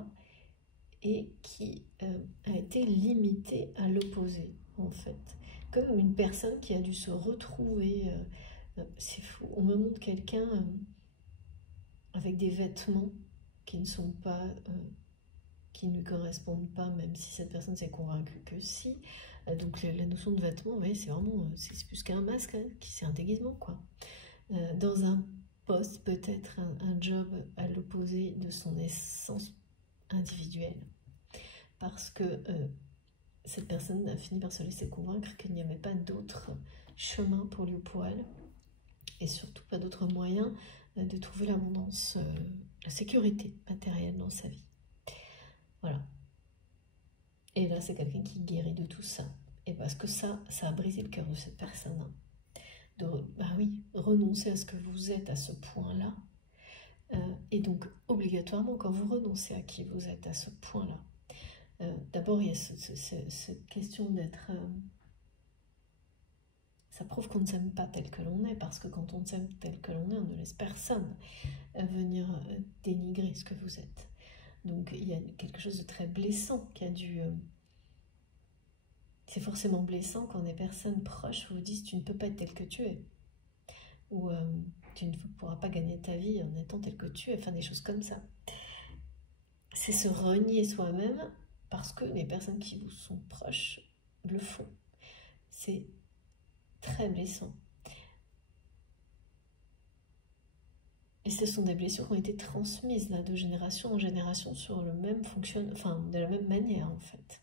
Et qui a été limité à l'opposé, en fait. Comme une personne qui a dû se retrouver, c'est fou, on me montre quelqu'un avec des vêtements qui ne sont pas, qui ne lui correspondent pas, même si cette personne s'est convaincue que si. Donc la notion de vêtements, vous voyez, c'est vraiment, c'est plus qu'un masque, hein, c'est un déguisement, quoi. Dans un poste, peut-être un job à l'opposé de son essence individuelle. Parce que cette personne a fini par se laisser convaincre qu'il n'y avait pas d'autre chemin pour lui ou pour elle, et surtout pas d'autre moyen de trouver l'abondance, la sécurité matérielle dans sa vie. Voilà. Et là, c'est quelqu'un qui guérit de tout ça. Et parce que ça a brisé le cœur de cette personne. Bah oui, renoncer à ce que vous êtes à ce point-là. Et donc, obligatoirement, quand vous renoncez à qui vous êtes à ce point-là, d'abord, il y a cette question d'être Ça prouve qu'on ne s'aime pas tel que l'on est, parce que quand on s'aime tel que l'on est, on ne laisse personne venir dénigrer ce que vous êtes. Donc il y a quelque chose de très blessant qui a dû... c'est forcément blessant quand des personnes proches vous disent « tu ne peux pas être tel que tu es » ou tu ne pourras pas gagner ta vie en étant tel que tu es », enfin des choses comme ça. C'est se renier soi-même parce que les personnes qui vous sont proches le font. C'est très blessant. Et ce sont des blessures qui ont été transmises là, de génération en génération sur le même enfin de la même manière en fait,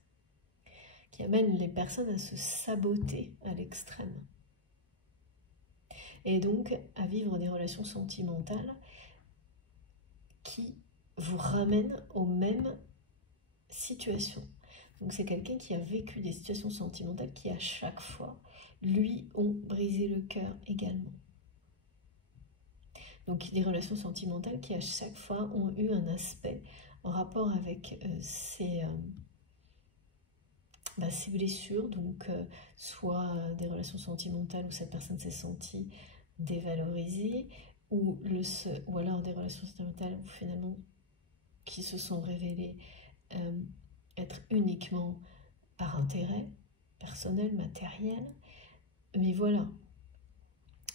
qui amènent les personnes à se saboter à l'extrême. Et donc à vivre des relations sentimentales qui vous ramènent aux mêmes situations. Donc c'est quelqu'un qui a vécu des situations sentimentales qui à chaque fois lui ont brisé le cœur également. Donc des relations sentimentales qui à chaque fois ont eu un aspect en rapport avec ces blessures, donc soit des relations sentimentales où cette personne s'est sentie dévalorisée, ou alors des relations sentimentales où finalement qui se sont révélées être uniquement par intérêt personnel, matériel. Mais voilà.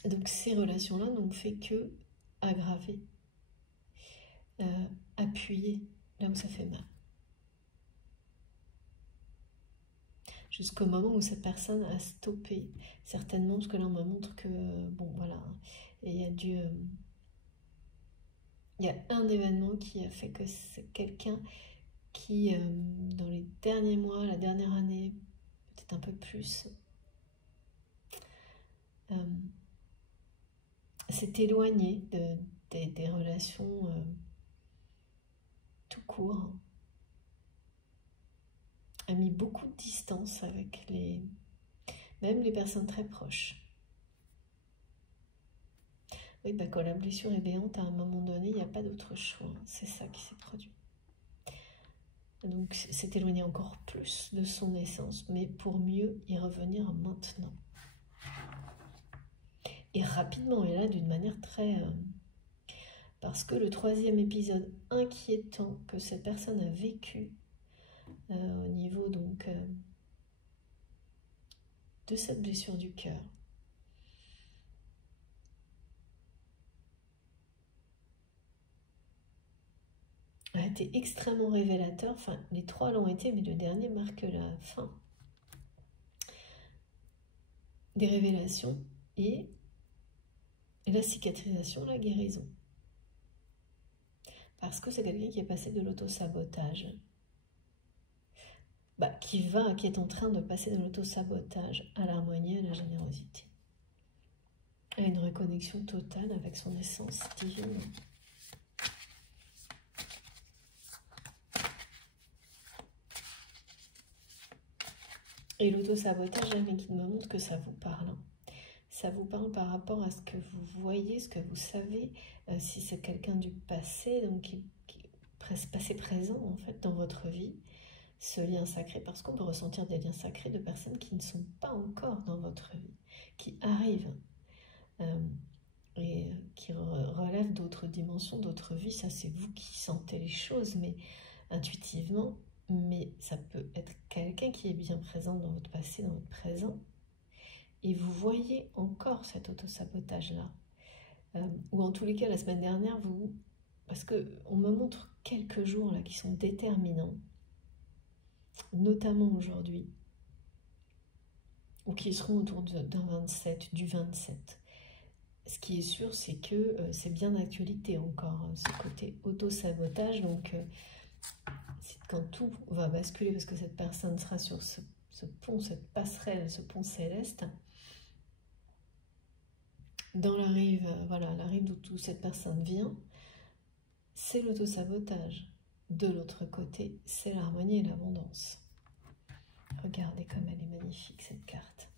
Donc ces relations-là n'ont fait que aggraver, appuyer là où ça fait mal. Jusqu'au moment où cette personne a stoppé, certainement, parce que là on me montre que, bon voilà, et il y a un événement qui a fait que c'est quelqu'un qui, dans les derniers mois, la dernière année, peut-être un peu plus, s'est éloigné des relations tout court, a mis beaucoup de distance avec même les personnes très proches. Oui, bah quand la blessure est béante, à un moment donné, il n'y a pas d'autre choix. C'est ça qui s'est produit. Donc, c'est éloigné encore plus de son essence, mais pour mieux y revenir maintenant. Et rapidement, et là, d'une manière très... parce que le troisième épisode inquiétant que cette personne a vécu, au niveau donc de cette blessure du cœur, a été extrêmement révélateur. Enfin, les trois l'ont été, mais le dernier marque la fin des révélations et la cicatrisation, la guérison. Parce que c'est quelqu'un qui est passé de l'autosabotage, qui est en train de passer de l'autosabotage à l'harmonie, à la générosité, à une reconnexion totale avec son essence divine. Et l'autosabotage, jamais qui me montre que ça vous parle. Ça vous parle par rapport à ce que vous voyez, ce que vous savez, si c'est quelqu'un du passé, donc qui passé présent en fait dans votre vie, ce lien sacré, parce qu'on peut ressentir des liens sacrés de personnes qui ne sont pas encore dans votre vie, qui arrivent et qui relèvent d'autres dimensions, d'autres vies. Ça c'est vous qui sentez les choses, mais intuitivement, mais ça peut être quelqu'un qui est bien présent dans votre passé, dans votre présent, et vous voyez encore cet autosabotage-là. Ou en tous les cas, la semaine dernière, parce qu'on me montre quelques jours là qui sont déterminants, notamment aujourd'hui, ou qui seront autour du 27. Ce qui est sûr, c'est que c'est bien d'actualité encore, ce côté autosabotage. Donc, quand tout va basculer, parce que cette personne sera sur ce pont, cette passerelle, ce pont céleste, dans la rive, voilà, la rive d'où cette personne vient, c'est l'autosabotage. De l'autre côté, c'est l'harmonie et l'abondance. Regardez comme elle est magnifique, cette carte.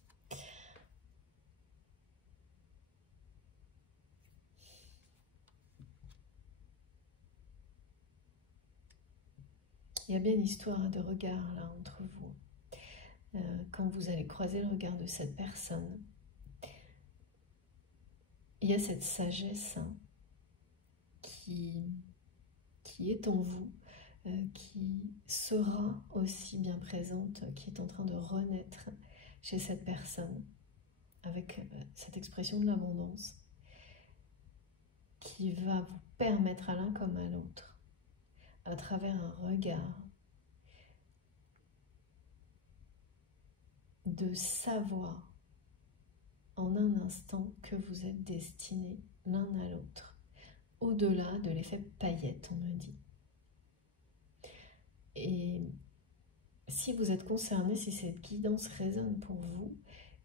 Il y a bien une histoire de regard là entre vous. Quand vous allez croiser le regard de cette personne, il y a cette sagesse qui est en vous, qui sera aussi bien présente, qui est en train de renaître chez cette personne, avec cette expression de l'abondance, qui va vous permettre à l'un comme à l'autre, à travers un regard, de savoir en un instant que vous êtes destinés l'un à l'autre, au-delà de l'effet paillette, on me dit. Et si vous êtes concerné, si cette guidance résonne pour vous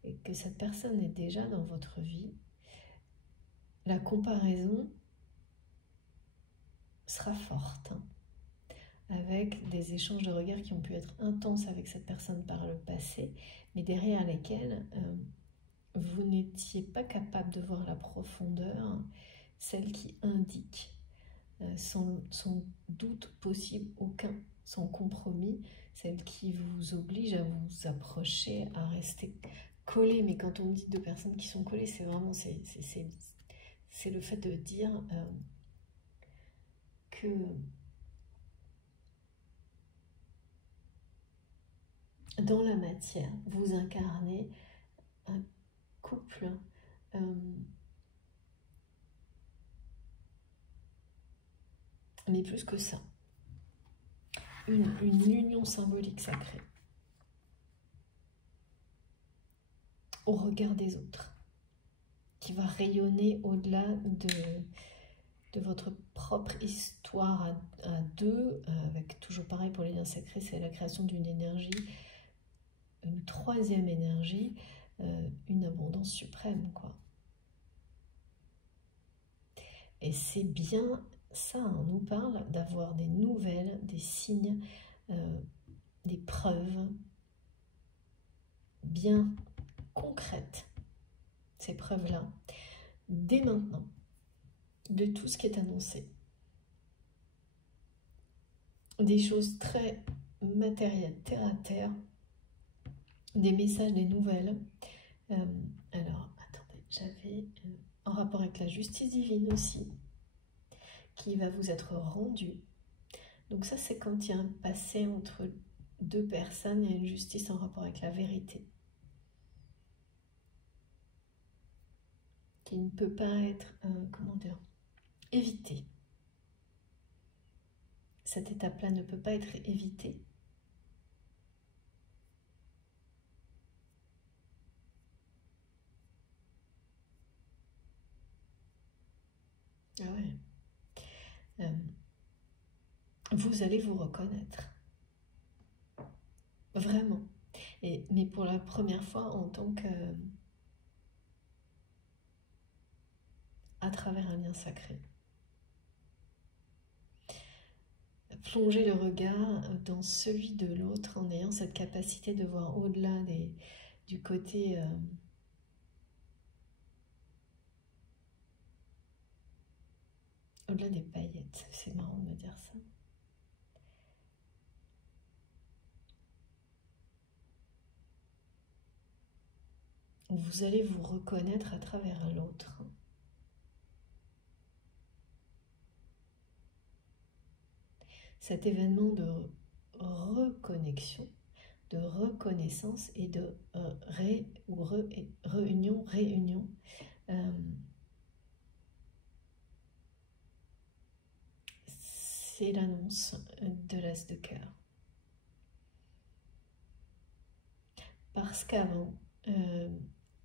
et que cette personne est déjà dans votre vie, la comparaison sera forte, avec des échanges de regards qui ont pu être intenses avec cette personne par le passé, mais derrière lesquels vous n'étiez pas capable de voir la profondeur, celle qui indique, sans doute possible aucun, sans compromis, celle qui vous oblige à vous approcher, à rester collé. Mais quand on me dit deux personnes qui sont collées, c'est vraiment c'est le fait de dire que dans la matière, vous incarnez un couple mais plus que ça, une union symbolique sacrée au regard des autres, qui va rayonner au-delà de votre propre histoire à deux, avec toujours pareil pour les liens sacrés, c'est la création d'une énergie, une troisième énergie, une abondance suprême, quoi. Et c'est bien ça, on nous parle d'avoir des nouvelles, des signes, des preuves bien concrètes, ces preuves-là, dès maintenant, de tout ce qui est annoncé. Des choses très matérielles, terre à terre, des messages, des nouvelles. Alors, attendez, j'avais en rapport avec la justice divine aussi, qui va vous être rendue. Donc ça, c'est quand il y a un passé entre deux personnes, il y a une justice en rapport avec la vérité, qui ne peut pas être, comment dire, évitée. Cette étape-là ne peut pas être évitée. Ah ouais. Vous allez vous reconnaître. Vraiment. Mais pour la première fois en tant que... à travers un lien sacré. Plonger le regard dans celui de l'autre en ayant cette capacité de voir au-delà du côté... au-delà des paillettes. C'est marrant de me dire ça. Vous allez vous reconnaître à travers l'autre. Cet événement de reconnexion, de reconnaissance et de réunion, c'est l'annonce de l'as de cœur. Parce qu'avant,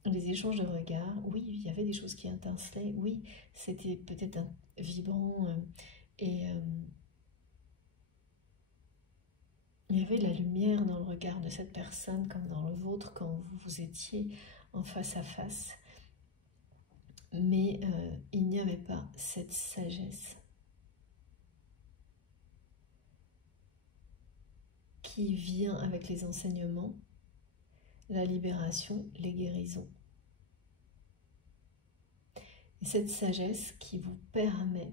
les échanges de regards, oui, il y avait des choses qui étincelaient, oui, c'était peut-être vibrant et il y avait de la lumière dans le regard de cette personne comme dans le vôtre quand vous étiez en face à face. Mais il n'y avait pas cette sagesse qui vient avec les enseignements, la libération, les guérisons. Et cette sagesse qui vous permet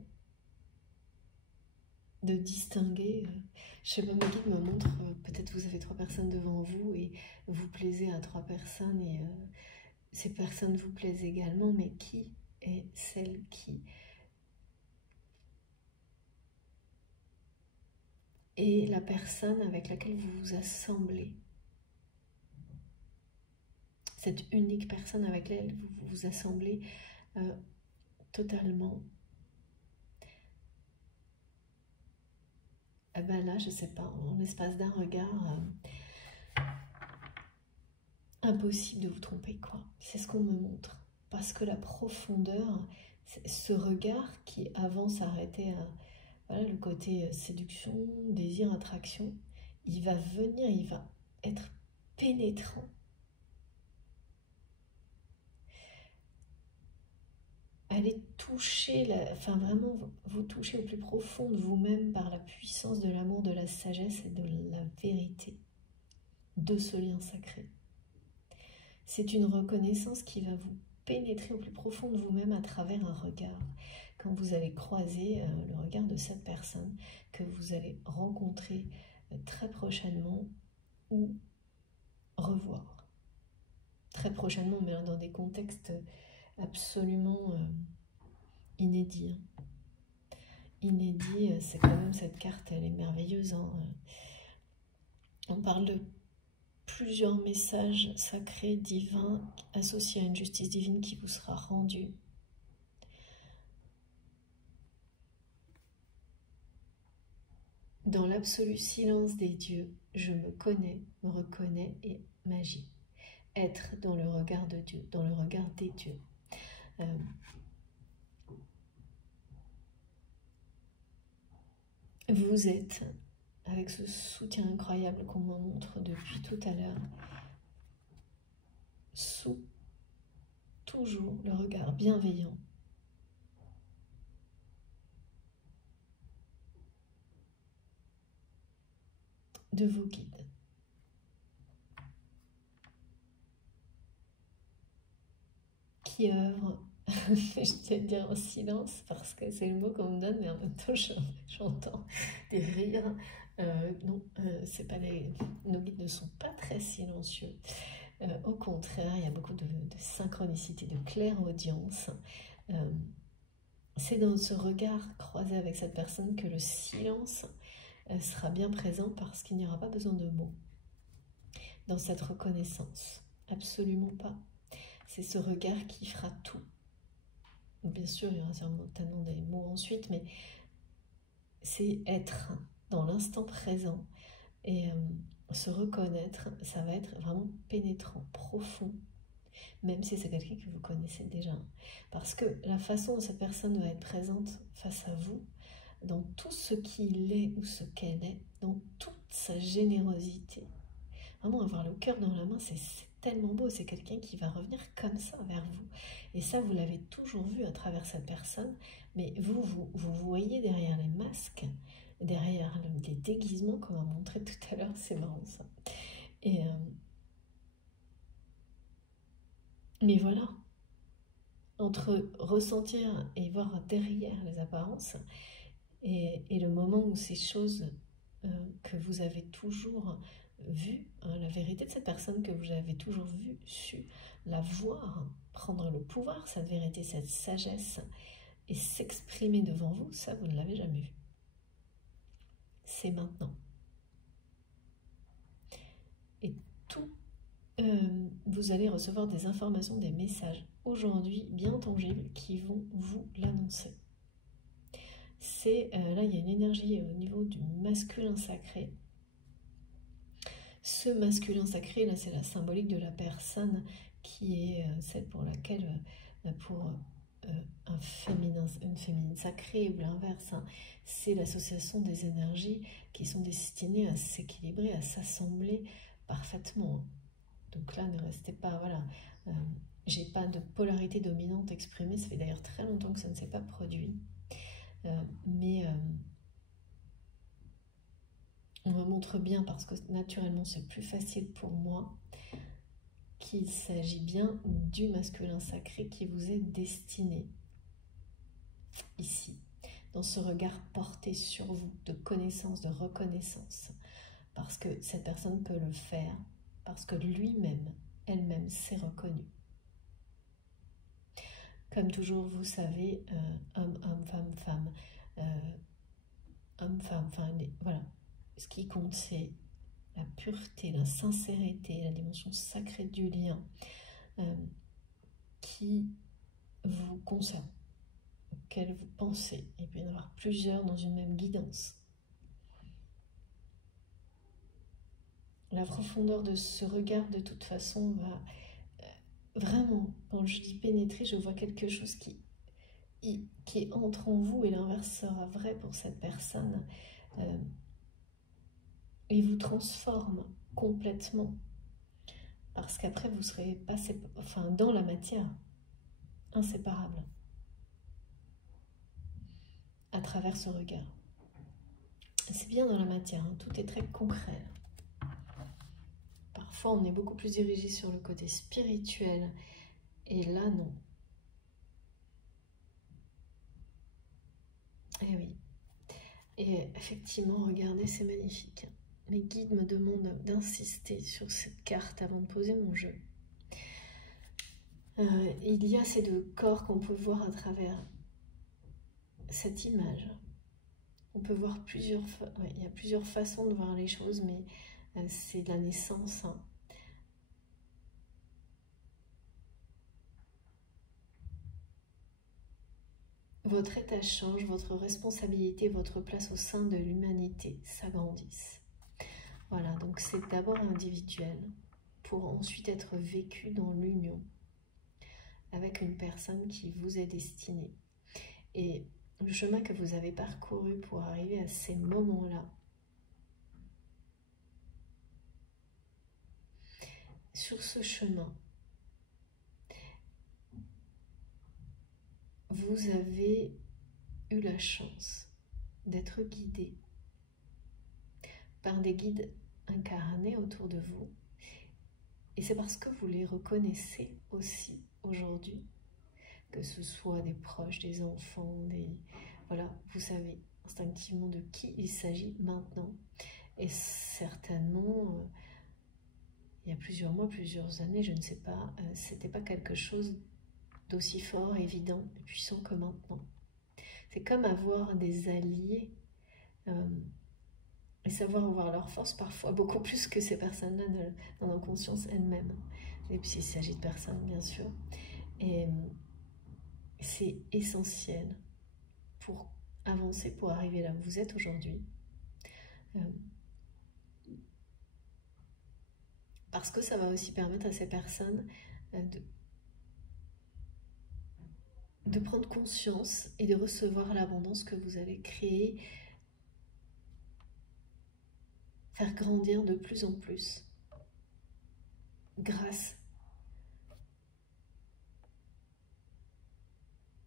de distinguer, je sais pas, mon guide me montre, peut-être vous avez 3 personnes devant vous et vous plaisez à 3 personnes et ces personnes vous plaisent également, mais qui est celle qui est la personne avec laquelle vous vous assemblez. Cette unique personne avec laquelle vous vous assemblez totalement. Eh ben là, je sais pas, en l'espace d'un regard, impossible de vous tromper, quoi. C'est ce qu'on me montre. Parce que la profondeur, ce regard qui avant s'arrêtait à voilà, le côté séduction, désir, attraction, il va venir, il va être pénétrant. Allez toucher, enfin vraiment vous toucher au plus profond de vous-même par la puissance de l'amour, de la sagesse et de la vérité de ce lien sacré. C'est une reconnaissance qui va vous pénétrer au plus profond de vous-même à travers un regard. Quand vous allez croiser le regard de cette personne que vous allez rencontrer très prochainement ou revoir. Très prochainement, mais dans des contextes absolument inédits. Inédit, c'est quand même cette carte, elle est merveilleuse. Hein. On parle de plusieurs messages sacrés, divins, associés à une justice divine qui vous sera rendue. Dans l'absolu silence des dieux, je me connais, me reconnais et m'agis. Être dans le regard de Dieu, dans le regard des dieux. Vous êtes, avec ce soutien incroyable qu'on me montre depuis tout à l'heure, sous toujours le regard bienveillant de vos guides. Qui œuvrent, je vais dire en silence parce que c'est le mot qu'on me donne, mais en même temps j'entends des rires. Non, c'est pas nos guides ne sont pas très silencieux. Au contraire, il y a beaucoup de synchronicité, de clairaudience. C'est dans ce regard croisé avec cette personne que le silence sera bien présent parce qu'il n'y aura pas besoin de mots dans cette reconnaissance. Absolument pas. C'est ce regard qui fera tout. Bien sûr, il y aura certainement des mots ensuite, mais c'est être dans l'instant présent et se reconnaître, ça va être vraiment pénétrant, profond, même si c'est quelqu'un que vous connaissez déjà. Parce que la façon dont cette personne va être présente face à vous, dans tout ce qu'il est ou ce qu'elle est, dans toute sa générosité, vraiment avoir le cœur dans la main, c'est tellement beau, c'est quelqu'un qui va revenir comme ça vers vous. Et ça, vous l'avez toujours vu à travers cette personne, mais vous voyez derrière les masques, derrière les déguisements qu'on m'a montré tout à l'heure, c'est marrant ça. Et mais voilà, entre ressentir et voir derrière les apparences, et le moment où ces choses que vous avez toujours vues, hein, la vérité de cette personne que vous avez toujours vue, su, la voir, prendre le pouvoir, cette vérité, cette sagesse, et s'exprimer devant vous, ça vous ne l'avez jamais vu. C'est maintenant. Et tout, vous allez recevoir des informations, des messages aujourd'hui bien tangibles qui vont vous l'annoncer. C'est là, il y a une énergie au niveau du masculin sacré. Ce masculin sacré, là, c'est la symbolique de la personne qui est celle pour laquelle, pour une féminine sacrée ou l'inverse, hein, c'est l'association des énergies qui sont destinées à s'équilibrer, à s'assembler parfaitement. Donc là, ne restez pas, voilà, j'ai pas de polarité dominante exprimée, ça fait d'ailleurs très longtemps que ça ne s'est pas produit. Mais on me montre bien, parce que naturellement c'est plus facile pour moi, qu'il s'agit bien du masculin sacré qui vous est destiné ici, dans ce regard porté sur vous, de connaissance, de reconnaissance, parce que cette personne peut le faire, parce que lui-même, elle-même s'est reconnue. Comme toujours, vous savez, homme, homme, femme, femme, homme, femme, femme, voilà. Ce qui compte, c'est la pureté, la sincérité, la dimension sacrée du lien qui vous concerne, auquel vous pensez. Il peut y en avoir plusieurs dans une même guidance. La profondeur de ce regard, de toute façon, va vraiment, quand je dis pénétrer, je vois quelque chose qui entre en vous, et l'inverse sera vrai pour cette personne, et vous transforme complètement. Parce qu'après, vous serez passé, enfin, dans la matière, inséparable, à travers ce regard. C'est bien dans la matière, hein, tout est très concret. Parfois, on est beaucoup plus dirigé sur le côté spirituel, et là, non. Eh oui. Et effectivement, regardez, c'est magnifique. Les guides me demandent d'insister sur cette carte avant de poser mon jeu. Il y a ces deux corps qu'on peut voir à travers cette image. On peut voir plusieurs... Ouais, il y a plusieurs façons de voir les choses, mais c'est la naissance. Hein. Votre état change, votre responsabilité, votre place au sein de l'humanité s'agrandissent. Voilà, donc c'est d'abord individuel pour ensuite être vécu dans l'union avec une personne qui vous est destinée. Et le chemin que vous avez parcouru pour arriver à ces moments-là, sur ce chemin, vous avez eu la chance d'être guidé par des guides incarnés autour de vous. Et c'est parce que vous les reconnaissez aussi aujourd'hui, que ce soit des proches, des enfants, voilà, vous savez instinctivement de qui il s'agit maintenant. Et certainement, il y a plusieurs mois, plusieurs années, je ne sais pas, c'était pas quelque chose d'aussi fort, évident et puissant que maintenant. C'est comme avoir des alliés et savoir voir leur force parfois beaucoup plus que ces personnes-là dans nos consciences elles-mêmes. Et puis il s'agit de personnes, bien sûr. Et c'est essentiel pour avancer, pour arriver là où vous êtes aujourd'hui. Parce que ça va aussi permettre à ces personnes de prendre conscience et de recevoir l'abondance que vous allez créer, faire grandir de plus en plus grâce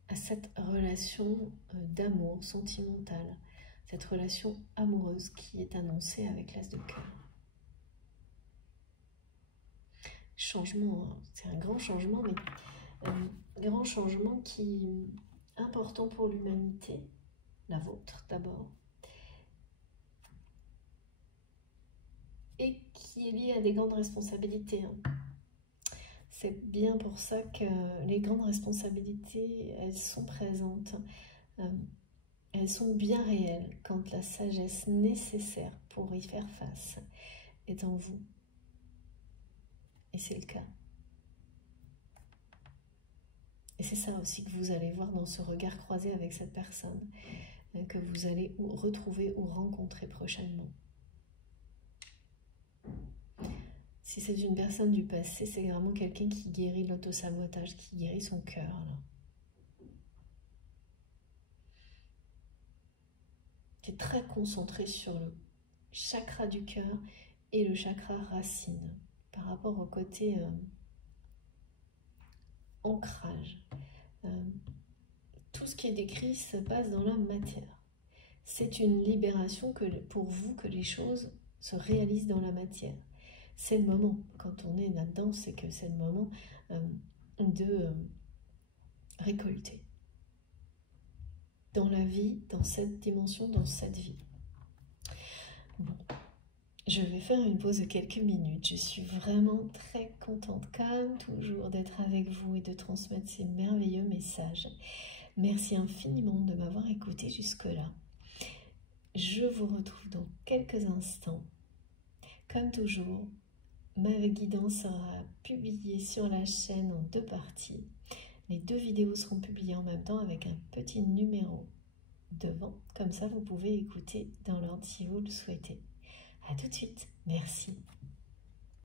à cette relation d'amour sentimentale, cette relation amoureuse qui est annoncée avec l'As de cœur. Changement, hein, c'est un grand changement, mais grand changement qui est important pour l'humanité, la vôtre d'abord, et qui est lié à des grandes responsabilités. Hein. C'est bien pour ça que les grandes responsabilités, elles sont présentes, elles sont bien réelles quand la sagesse nécessaire pour y faire face est en vous. Et c'est le cas. Et c'est ça aussi que vous allez voir dans ce regard croisé avec cette personne que vous allez retrouver ou rencontrer prochainement. Si c'est une personne du passé, c'est vraiment quelqu'un qui guérit l'autosabotage, qui guérit son cœur. Qui est très concentré sur le chakra du cœur et le chakra racine par rapport au côté ancrage. Tout ce qui est décrit se passe dans la matière. C'est une libération pour vous que les choses se réalisent dans la matière. C'est le moment, quand on est là-dedans, c'est que c'est le moment de récolter. Dans la vie, dans cette dimension, dans cette vie. Bon. je vais faire une pause de quelques minutes. Je suis vraiment très contente, comme toujours, d'être avec vous et de transmettre ces merveilleux messages. Merci infiniment de m'avoir écouté jusque-là. Je vous retrouve dans quelques instants. Comme toujours, ma guidance sera publiée sur la chaîne en 2 parties. Les 2 vidéos seront publiées en même temps avec un petit numéro devant. Comme ça, vous pouvez écouter dans l'ordre si vous le souhaitez. À tout de suite. Merci.